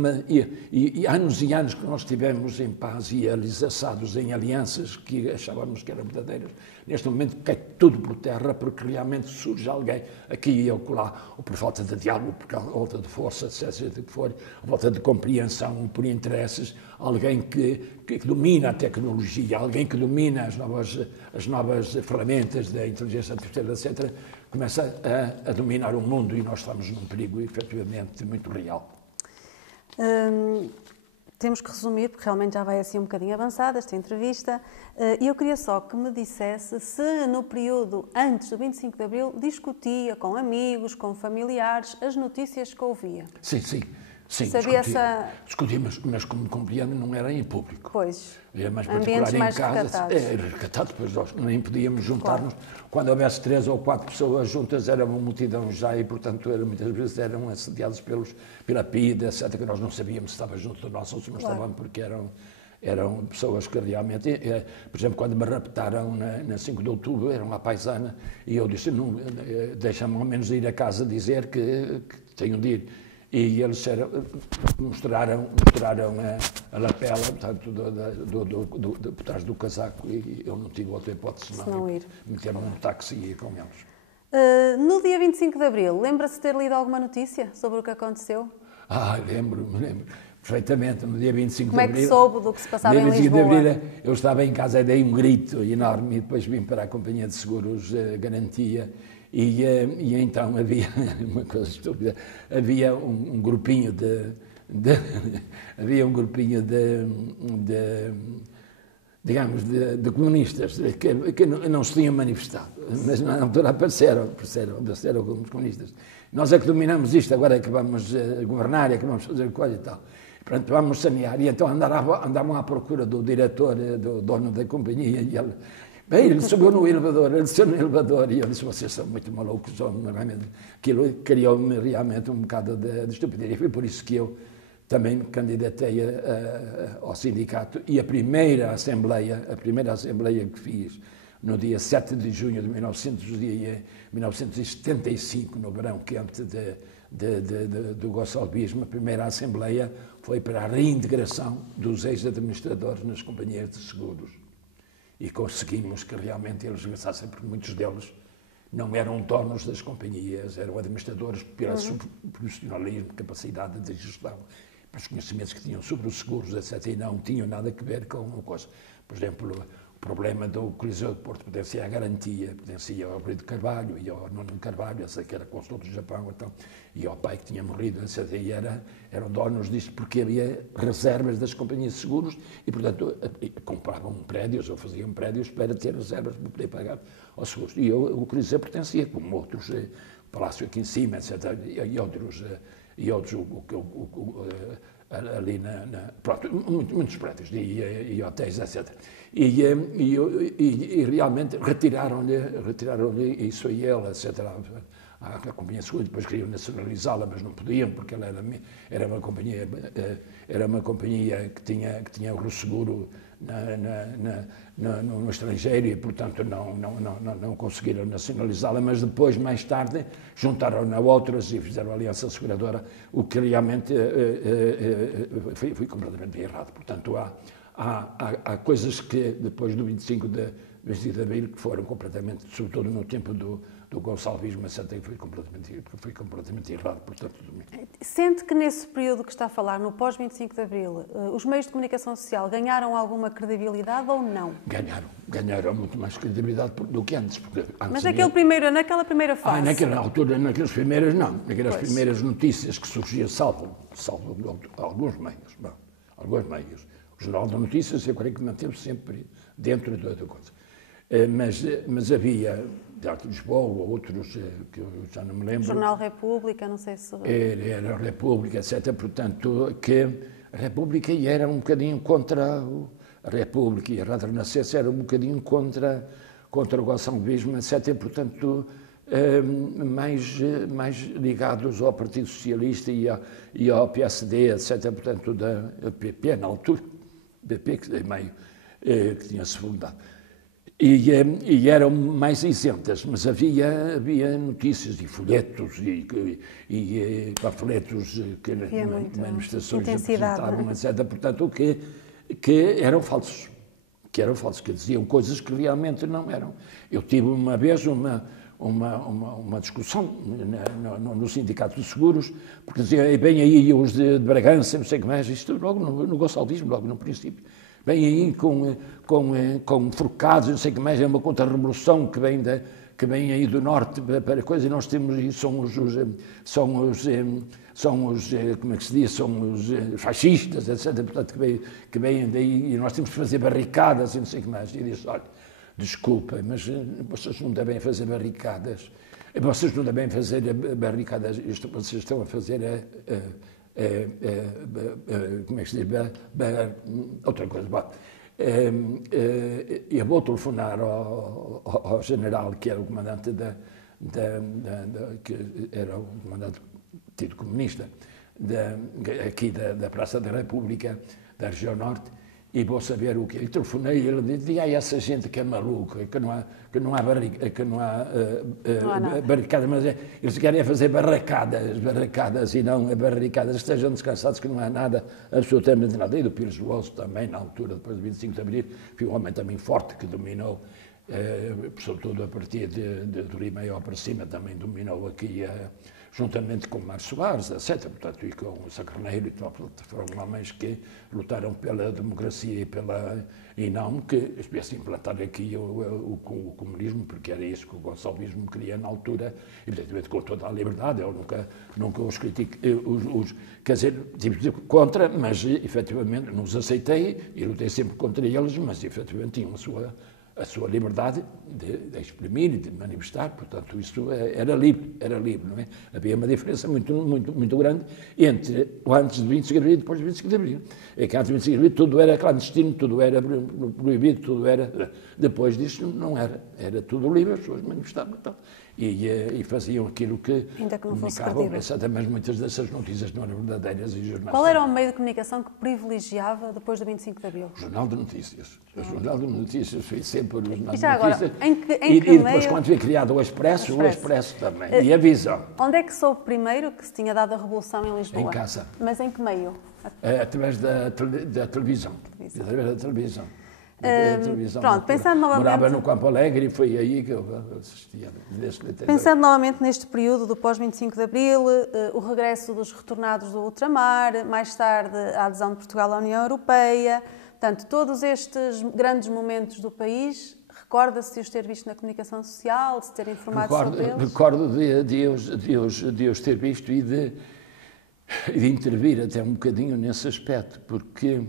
anos e anos que nós tivemos em paz e alicerçados em alianças que achávamos que eram verdadeiras, neste momento cai tudo por terra, porque realmente surge alguém aqui e acolá, ou por falta de diálogo, por falta de força, seja de que for, por falta de compreensão, por interesses, alguém que domina a tecnologia, alguém que domina as novas ferramentas da inteligência artificial, etc., começa a dominar o mundo e nós estamos num perigo efetivamente muito real. Temos que resumir, porque realmente já vai assim um bocadinho avançada esta entrevista, e eu queria só que me dissesse se no período antes do 25 de Abril discutia com amigos, com familiares, as notícias que ouvia. Sim, discutia, mas como compreendo não era em público. Pois, era mais ambientes mais recatados. Era recatado, pois nós nem podíamos juntar-nos. Claro. Quando houvesse 3 ou 4 pessoas juntas, era uma multidão já e, portanto, muitas vezes eram assediados pela PIDE, etc., que nós não sabíamos se estava junto de nós ou se não estavam, porque eram pessoas que realmente... Por exemplo, quando me raptaram na 5 de outubro, era uma paisana, e eu disse, deixa-me ao menos ir a casa dizer que tenho de ir. E eles mostraram a lapela, portanto, por trás do casaco, e eu não tive outra hipótese senão ir. Meter-me num táxi e ir com eles. No dia 25 de Abril, lembra-se ter lido alguma notícia sobre o que aconteceu? Lembro perfeitamente. No dia 25 de Abril... Como é que soube do que se passava em Lisboa? No dia 25 de Abril, eu estava em casa e dei um grito enorme, e depois vim para a Companhia de Seguros Garantia. E então havia uma coisa estúpida, havia um grupinho de comunistas que não se tinham manifestado, mas na altura apareceram alguns comunistas. Nós é que dominamos isto, agora é que vamos governar, é que vamos fazer coisa e tal. Portanto, vamos sanear. E então andavam à procura do diretor, do dono da companhia, e ele subiu no elevador, ele desceu no elevador e eu disse, vocês são muito malucos, aquilo criou-me realmente um bocado de estupidez. E foi por isso que eu também me candidatei ao sindicato e a primeira assembleia que fiz no dia 7 de junho de 1975, no verão quente do gonçalvismo, a primeira assembleia foi para a reintegração dos ex-administradores nas companhias de seguros. E conseguimos que realmente eles regressassem, porque muitos deles não eram donos das companhias, eram administradores pelo profissionalismo, capacidade de gestão, pelos conhecimentos que tinham sobre os seguros, etc., e não tinham nada a ver com uma coisa. Por exemplo, o problema do Coliseu de Porto pertencia à Garantia, pertencia ao Rui de Carvalho e ao Nuno de Carvalho, essa que era consultor do Japão, então, e ao pai que tinha morrido, etc., e eram donos disto porque havia reservas das companhias de seguros e, portanto, compravam prédios ou faziam prédios para ter reservas para poder pagar aos seguros. E o Coliseu pertencia, como outros, o Palácio aqui em cima, etc., e outros ali pronto, muitos prédios e hotéis, etc. E realmente retiraram-lhe isso a ele, etc. A companhia de seguros, depois queriam nacionalizá-la, mas não podiam, porque ela era uma companhia que tinha o seguro no estrangeiro e, portanto, não conseguiram nacionalizá-la, mas depois, mais tarde, juntaram-na a outras e fizeram a aliança seguradora, o que realmente foi completamente errado. Portanto, há coisas que, depois do 25 de Abril, que foram completamente, sobretudo no tempo do gonçalvismo, etc., foi completamente errado, portanto... Sente que nesse período que está a falar, no pós-25 de Abril, os meios de comunicação social ganharam alguma credibilidade ou não? Ganharam muito mais credibilidade do que antes. Porque antes mas naquela primeira fase? Naquela altura, naquelas primeiras, não. Naquelas primeiras notícias que surgiam, salvo alguns meios. Bom, alguns meios. O Jornal de Notícias, eu creio que manteve sempre dentro da coisa. Mas havia... de Lisboa, ou outros que eu já não me lembro. Jornal República, não sei se... Era a República, etc. Portanto, que a República era um bocadinho contra a República e a Rádio Renascença era um bocadinho contra o gonçalvismo, etc. Portanto, mais ligados ao Partido Socialista e ao PSD, etc. Portanto, da PP, na altura, PP, que tinha-se fundado. E eram mais isentas, mas havia notícias e folhetos e panfletos que manifestações apresentavam, etc. Portanto, que eram falsos, que diziam coisas que realmente não eram. Eu tive uma vez uma discussão no Sindicato de Seguros, porque diziam, bem aí os de Bragança, não sei o que mais, isto logo no gonçalvismo, logo no princípio. Vem aí com forcados, não sei o que mais, é uma contra-revolução que que vêm aí do norte para coisa, e nós temos, e são os como é que se diz, são os fascistas, etc., portanto, que vêm daí, e nós temos que fazer barricadas e não sei o que mais. E disse, olha, desculpem, mas vocês não devem fazer barricadas, vocês não devem fazer barricadas, isto que vocês estão a fazer como é que se diz, outra coisa, eu vou telefonar ao general, que era o comandante que era o comandante tido comunista aqui da Praça da República, da região norte, e vou saber o que. E telefonei e ele disse, essa gente que é maluca, que não há barricadas, mas eles querem fazer barracadas e não barricadas, estejam descansados que não há nada, absolutamente nada. E do Pires Veloso também, na altura, depois do 25 de Abril, foi um homem também forte que dominou, sobretudo a partir de Limeió para cima, também dominou aqui, juntamente com Mário Soares, etc., portanto, e com o Sacarneiro, e foram homens que lutaram pela democracia e não que estivesse a implantar aqui o comunismo, porque era isso que o gonçalvismo queria na altura, evidentemente com toda a liberdade. Eu nunca os critico, quer dizer, tive contra, mas efetivamente não os aceitei e lutei sempre contra eles, mas efetivamente tinham a sua liberdade de exprimir e de manifestar, portanto, isso era livre, não é? Havia uma diferença muito grande entre o antes de 25 de Abril e depois de 25 de Abril. É que antes de 25 de Abril tudo era clandestino, tudo era proibido, tudo era... Depois disso não era. Era tudo livre, as pessoas manifestavam, portanto, e faziam aquilo que ainda que não fosse comunicavam, mas muitas dessas notícias não eram verdadeiras e jornais. Qual era o meio de comunicação que privilegiava depois do 25 de Abril? O Jornal de Notícias. O Jornal de Notícias foi sempre o Jornal de agora, Notícias. em que depois, meio... quando foi criado o Expresso também. E a Visão. Onde é que soube primeiro que se tinha dado a Revolução em Lisboa? Em casa. Mas em que meio? Através da televisão. Através da televisão. Pronto, pensando novamente... Morava no Campo Alegre e foi aí que eu assistia. Pensando novamente neste período do pós-25 de Abril, o regresso dos retornados do ultramar, mais tarde a adesão de Portugal à União Europeia, portanto, todos estes grandes momentos do país, recorda-se de os ter visto na comunicação social, de se ter informado sobre eles? Recordo de os ter visto e de intervir até um bocadinho nesse aspecto, porque...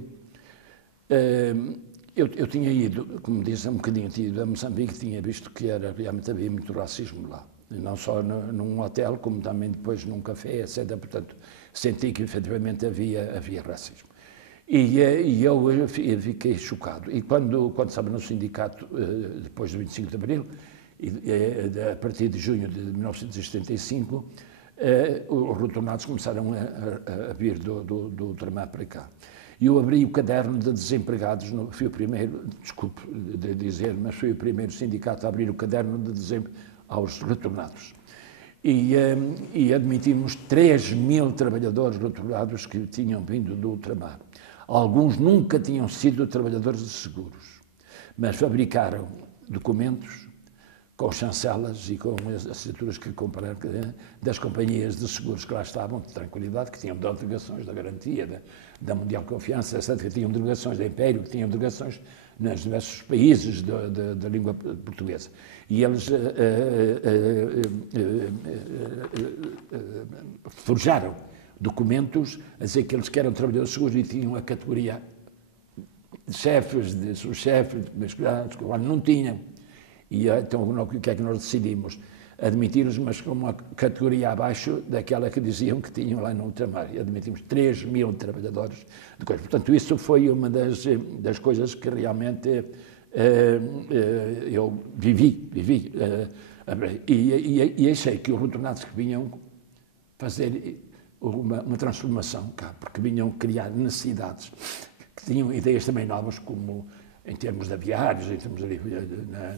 Eu tinha ido, como disse, um bocadinho, tinha ido a Moçambique, tinha visto que realmente havia muito racismo lá. E não só num hotel, como também depois num café, etc. Portanto, senti que efetivamente havia racismo. E eu fiquei chocado. E quando estava no sindicato, depois do 25 de Abril, a partir de junho de 1975, os retornados começaram a vir do ultramar para cá. E eu abri o caderno de desempregados, fui o primeiro, desculpe de dizer, mas fui o primeiro sindicato a abrir o caderno de desemprego aos retornados. E admitimos 3.000 trabalhadores retornados que tinham vindo do ultramar. Alguns nunca tinham sido trabalhadores de seguros, mas fabricaram documentos com chancelas e com as assinaturas que compraram das companhias de seguros que lá estavam, de tranquilidade, que tinham delegações da garantia, da Mundial Confiança, etc., que tinham delegações da Império, que tinham delegações nos diversos países da língua portuguesa. E eles forjaram documentos a dizer que eles que eram trabalhadores de seguros e tinham a categoria de chefes, de subchefes, mas não tinham. E então o que é que nós decidimos? Admitir-os, mas com uma categoria abaixo daquela que diziam que tinham lá no ultramar. E admitimos 3.000 trabalhadores de coisas. Portanto, isso foi uma das coisas que realmente eu vivi. E achei que os retornados que vinham fazer uma transformação cá, porque vinham criar necessidades, que tinham ideias também novas, como em termos de aviários, em termos ali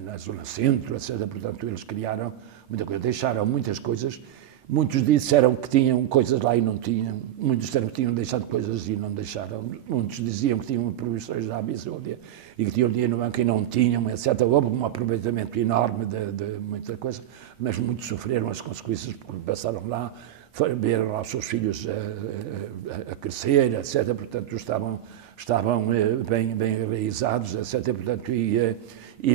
na zona centro, etc. Portanto, eles criaram muita coisa, deixaram muitas coisas. Muitos disseram que tinham coisas lá e não tinham. Muitos disseram que tinham deixado coisas e não deixaram. Muitos diziam que tinham provisões à misória e que tinham dinheiro no banco e não tinham, etc. Houve um aproveitamento enorme de muita coisa, mas muitos sofreram as consequências porque passaram lá ver lá os seus filhos a crescer, etc. Portanto, estavam bem realizados, etc. Portanto, e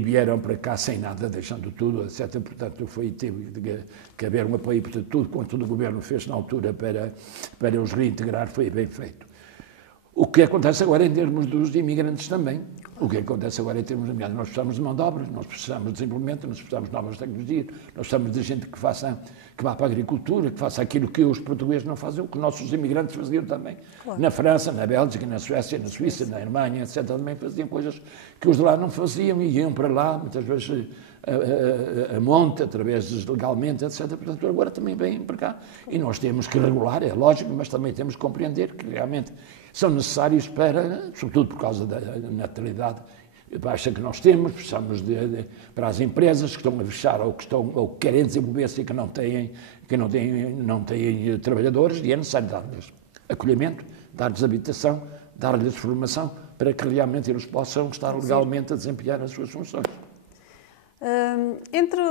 vieram para cá sem nada, deixando tudo, etc. Portanto, teve que haver um apoio. Portanto, tudo quanto o governo fez na altura para os reintegrar foi bem feito. O que acontece agora em termos dos imigrantes também. O que acontece agora em termos de imigrantes, nós precisamos de mão de obra, nós precisamos de desenvolvimento, nós precisamos de novas tecnologias, nós precisamos de gente que vá para a agricultura, que faça aquilo que os portugueses não fazem, o que os nossos imigrantes faziam também. Claro. Na França, na Bélgica, na Suécia, na Suíça, na Alemanha, etc. também faziam coisas que os de lá não faziam e iam para lá, muitas vezes a monte, através legalmente, etc. Portanto, agora também vêm para cá. E nós temos que regular, é lógico, mas também temos que compreender que realmente são necessários sobretudo por causa da natalidade baixa que nós temos, precisamos para as empresas que estão a fechar ou que querem desenvolver-se e que não têm trabalhadores, e é necessário dar-lhes acolhimento, dar-lhes habitação, dar-lhes formação, para que realmente eles possam estar legalmente a desempenhar as suas funções. Entre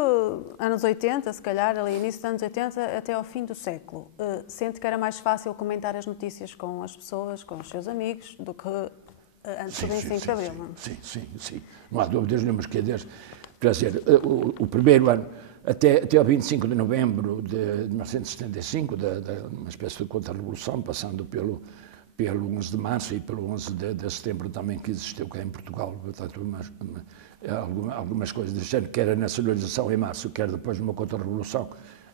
anos 80, se calhar, ali início dos anos 80 até ao fim do século, sente que era mais fácil comentar as notícias com as pessoas, com os seus amigos, do que antes do 25 de Abril, não? Sim. Não há dúvidas nenhumas que quer dizer, o primeiro ano, até ao 25 de novembro de 1975, uma espécie de contra-revolução, passando pelo 11 de março e pelo 11 de setembro também, que existiu cá em Portugal, portanto, algumas coisas deste género, quer a nacionalização em março, quer depois uma contra-revolução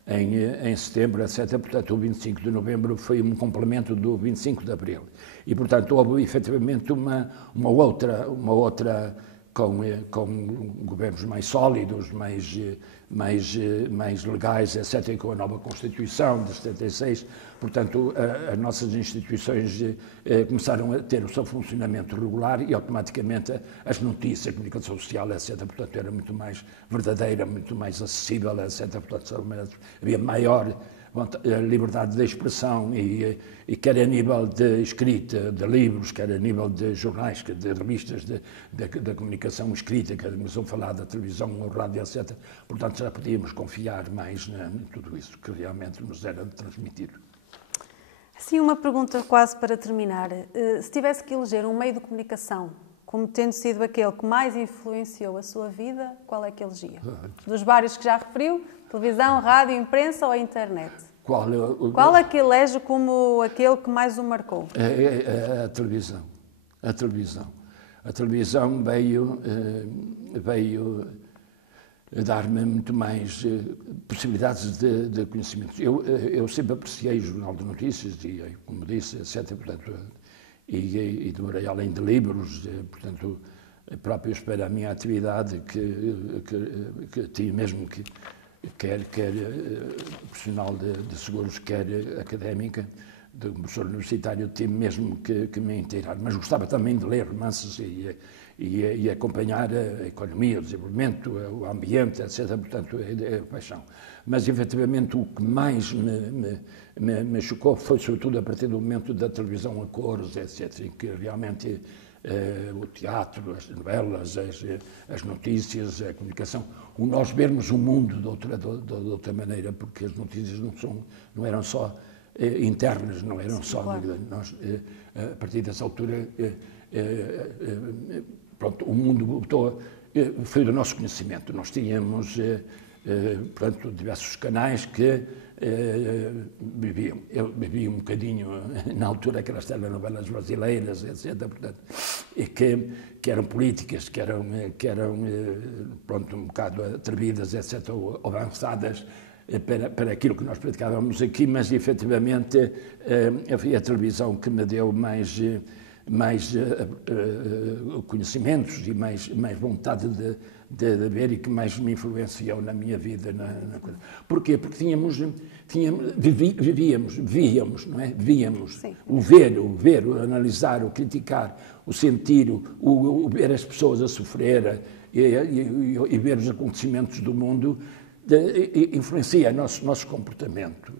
em setembro, etc. Portanto, o 25 de novembro foi um complemento do 25 de abril. E, portanto, houve efetivamente uma outra com governos mais sólidos, mais legais, etc., e com a nova Constituição de 76. Portanto, as nossas instituições começaram a ter o seu funcionamento regular e, automaticamente, as notícias, a comunicação social, etc., portanto, era muito mais verdadeira, muito mais acessível, etc., portanto, havia maior liberdade de expressão e quer a nível de escrita de livros, quer a nível de jornais, de revistas, da comunicação escrita, que a comunicação falada, a televisão, o rádio, etc. Portanto, já podíamos confiar mais em tudo isso que realmente nos era transmitido. Assim, uma pergunta quase para terminar. Se tivesse que eleger um meio de comunicação como tendo sido aquele que mais influenciou a sua vida, qual é que elegia? Dos vários que já referiu, televisão, rádio, imprensa ou a internet? Qual é que elege como aquele que mais o marcou? A televisão. A televisão veio dar-me muito mais possibilidades de conhecimento. Eu sempre apreciei o Jornal de Notícias, e, como disse, etc., portanto, e demorei além de livros, portanto, próprios para a minha atividade, que tinha mesmo que, quer profissional de seguros, quer académica, de professor universitário, tive mesmo que me inteirar. Mas gostava também de ler romances e acompanhar a economia, o desenvolvimento, o ambiente, etc. Portanto, é paixão. Mas, efetivamente, o que mais me chocou foi, sobretudo, a partir do momento da televisão a cores, etc., em que realmente o teatro, as novelas, as notícias, a comunicação, nós vermos o mundo de outra maneira, porque as notícias não eram só internas, não eram só... Claro. Nós, a partir dessa altura, pronto, o mundo foi do nosso conhecimento. Nós tínhamos, portanto, diversos canais que viviam. Eu vivia um bocadinho, na altura, aquelas telenovelas brasileiras, etc., portanto, e que eram políticas, que eram pronto, um bocado atrevidas, etc., ou avançadas para aquilo que nós praticávamos aqui, mas, efetivamente, havia a televisão que me deu mais conhecimentos e mais vontade de ver, e que mais me influenciou na minha vida. Porquê? Porque víamos, não é? Víamos. Sim. O ver, o analisar, o criticar, o sentir, o ver as pessoas a sofrer e ver os acontecimentos do mundo, influencia nosso comportamento,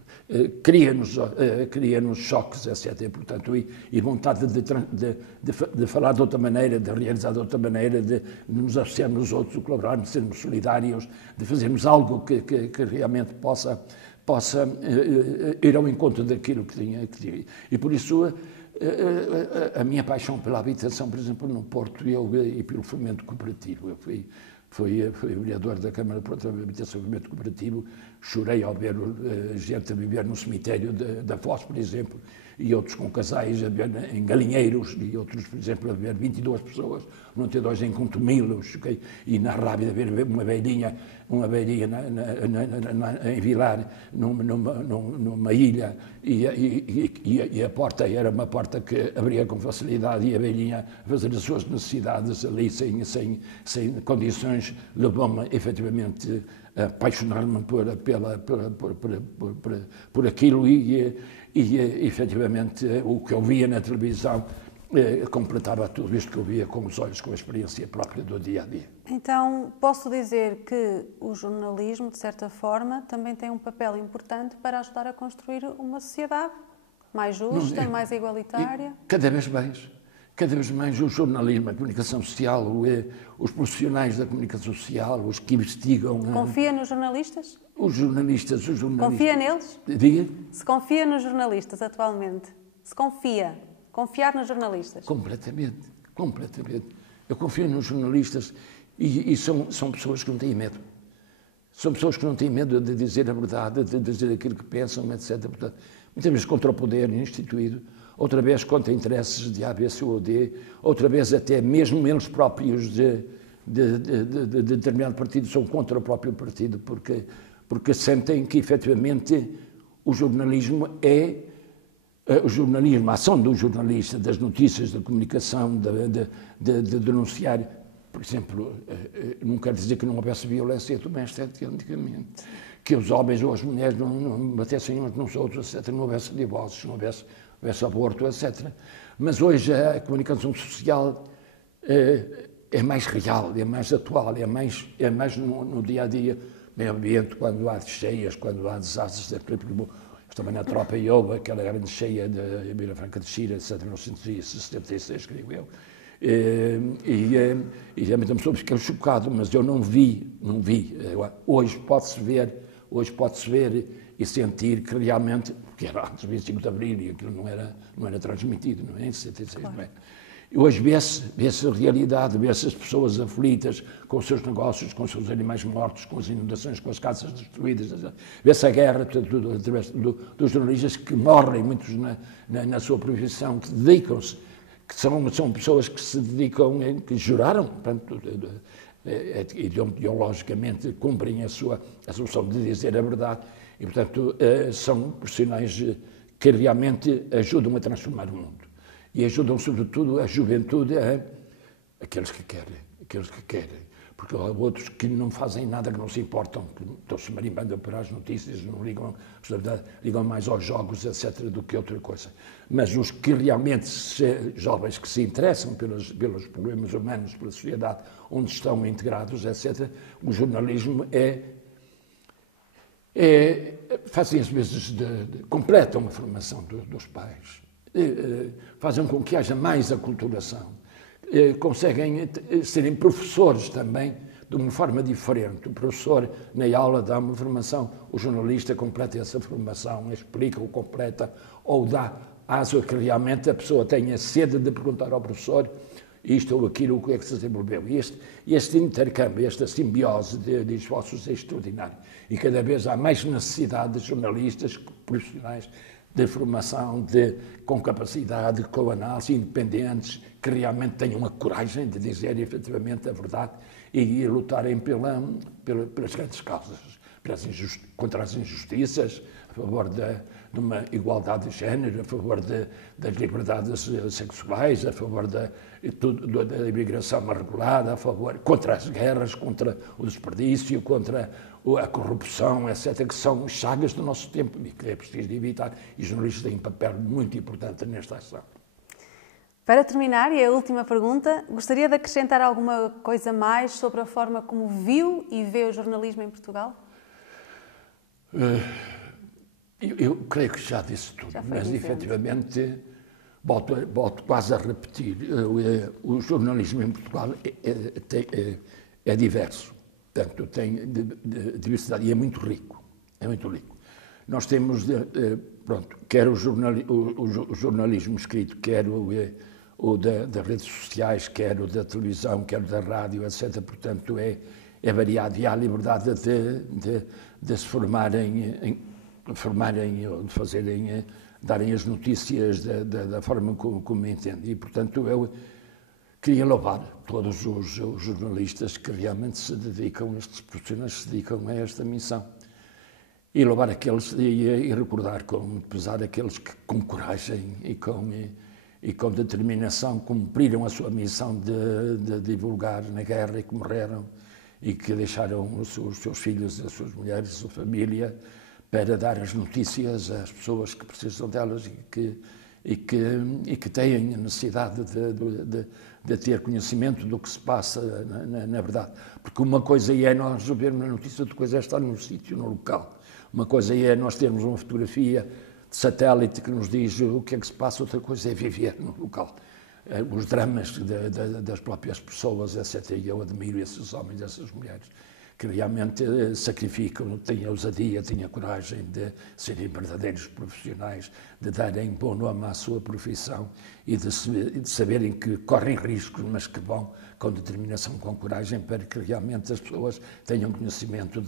cria-nos choques, etc. E, portanto, e vontade de falar de outra maneira, de realizar de outra maneira, de nos associarmos aos outros, de colaborarmos, de sermos solidários, de fazermos algo que realmente possa possa ir ao encontro daquilo que tinha. E por isso a minha paixão pela habitação, por exemplo, no Porto, e pelo fomento cooperativo. Eu fui vereador da Câmara de Habitação e Fomento Cooperativo, chorei ao ver gente a viver no cemitério da Foz, por exemplo, e outros com casais a viver em galinheiros, e outros, por exemplo, a viver 22 pessoas, não ter dois em Contomilos, okay? E na Rábida ver uma velhinha em Vilar, numa ilha, e a porta era uma porta que abria com facilidade, e a velhinha a fazer as suas necessidades ali sem condições, levou-me efetivamente a apaixonar-me por aquilo e efetivamente o que eu via na televisão completava tudo isto que eu via com os olhos, com a experiência própria do dia-a-dia. Então, posso dizer que o jornalismo, de certa forma, também tem um papel importante para ajudar a construir uma sociedade mais justa, mais igualitária? Cada vez mais o jornalismo, a comunicação social, os profissionais da comunicação social, os que investigam... Confia nos jornalistas? Os jornalistas... Confia neles? Diga? Se confia nos jornalistas atualmente? Se confia? Confiar nos jornalistas? Completamente. Eu confio nos jornalistas e são pessoas que não têm medo. São pessoas que não têm medo de dizer a verdade, de dizer aquilo que pensam, etc. Portanto, muitas vezes contra o poder instituído, outra vez contra interesses de A, B, C ou D, outra vez até mesmo eles próprios de determinado partido são contra o próprio partido, porque sentem que, efetivamente, o jornalismo, a ação do jornalista, das notícias, da comunicação, de denunciar, por exemplo, não quero dizer que não houvesse violência doméstica antigamente, que os homens ou as mulheres não batessem uns nos outros, etc., não houvesse divórcios, não houvesse aborto, etc. Mas hoje a comunicação social é mais real, é mais atual, é mais no dia-a-dia, meio ambiente, quando há cheias, quando há desastres, etc. Também na tropa e houve aquela grande cheia de Vila Franca de Xira, etc., 1976, creio eu. E realmente me fiquei chocado, mas eu não vi. Hoje pode-se ver e sentir que realmente, porque era antes do 25 de Abril e aquilo não era transmitido, não é? Em 76, claro. Não é? E hoje vê-se a realidade, vê-se as pessoas aflitas com os seus negócios, com os seus animais mortos, com as inundações, com as casas destruídas, vê-se a guerra, portanto, através dos jornalistas que morrem, muitos na sua profissão, que dedicam-se, que são pessoas que se dedicam, que juraram, portanto, ideologicamente cumprem a sua função de dizer a verdade e, portanto, são profissionais que realmente ajudam a transformar o mundo. E ajudam, sobretudo, a juventude, aqueles que querem. Porque há outros que não fazem nada, que não se importam, que estão-se marimbando para as notícias, não ligam mais aos jogos, etc., do que outra coisa. Mas os que realmente, jovens que se interessam pelos problemas humanos, pela sociedade, onde estão integrados, etc., o jornalismo fazem às vezes, completam a formação dos pais. Fazem com que haja mais aculturação, conseguem serem professores também de uma forma diferente. O professor, na aula, dá uma formação, o jornalista completa essa formação, explica ou completa, ou dá asa que realmente a pessoa tenha sede de perguntar ao professor isto ou aquilo, o que é que se desenvolveu. E este intercâmbio, esta simbiose de esforços é extraordinário. E cada vez há mais necessidade de jornalistas profissionais de formação, com capacidade, com análise, independentes, que realmente tenham a coragem de dizer efetivamente a verdade e lutarem pelas grandes causas, contra as injustiças, a favor de uma igualdade de género, a favor das liberdades sexuais, a favor da imigração regulada, contra as guerras, contra o desperdício, contra a corrupção, etc., que são chagas do nosso tempo e que é preciso evitar. E os jornalistas têm um papel muito importante nesta ação. Para terminar, e a última pergunta, gostaria de acrescentar alguma coisa mais sobre a forma como viu e vê o jornalismo em Portugal? Eu creio que já disse tudo, mas efetivamente, volto quase a repetir, o jornalismo em Portugal é diverso, portanto tem diversidade e é muito rico, Nós temos, pronto, quer o jornalismo escrito, quer o das redes sociais, quer o da televisão, quer o da rádio, etc. Portanto, é variado e há liberdade de se formarem, ou de fazerem, darem as notícias da forma como entendem. E, portanto, eu queria louvar todos os jornalistas que realmente se dedicam, estes profissionais que se dedicam a esta missão. E louvar aqueles, e recordar com muito pesar aqueles que com coragem e com determinação cumpriram a sua missão de divulgar na guerra e que morreram e que deixaram os seus filhos, as suas mulheres, a sua família para dar as notícias às pessoas que precisam delas e que têm a necessidade de ter conhecimento do que se passa na verdade. Porque uma coisa é nós recebermos a notícia, outra coisa é estar num sítio, no local. Uma coisa é nós termos uma fotografia de satélite que nos diz o que é que se passa, outra coisa é viver no local. Os dramas das próprias pessoas, etc. E eu admiro esses homens, essas mulheres, que realmente sacrificam, têm a ousadia, têm a coragem de serem verdadeiros profissionais, de darem bom nome à sua profissão e de saberem que correm riscos, mas que vão com determinação, com coragem, para que realmente as pessoas tenham conhecimento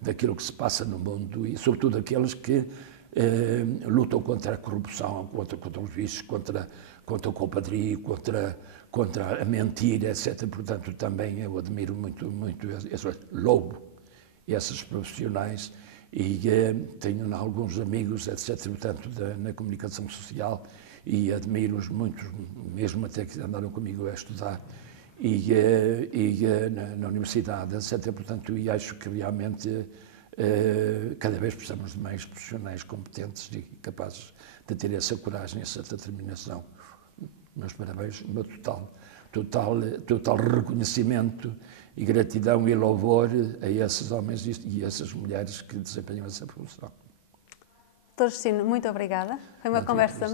daquilo que se passa no mundo e, sobretudo, aqueles que lutam contra a corrupção, contra os vícios, contra o compadrio, contra a mentira, etc. Portanto, também eu admiro muito louvo esses profissionais e tenho alguns amigos, etc., portanto, na comunicação social e admiro-os muito, mesmo até que andaram comigo a estudar na universidade, etc. Portanto, e acho que realmente cada vez precisamos de mais profissionais competentes e capazes de ter essa coragem, essa determinação. Meus parabéns, meu total reconhecimento e gratidão e louvor a esses homens e essas mulheres que desempenham essa função. Dr. Justino, muito obrigada. Foi uma conversa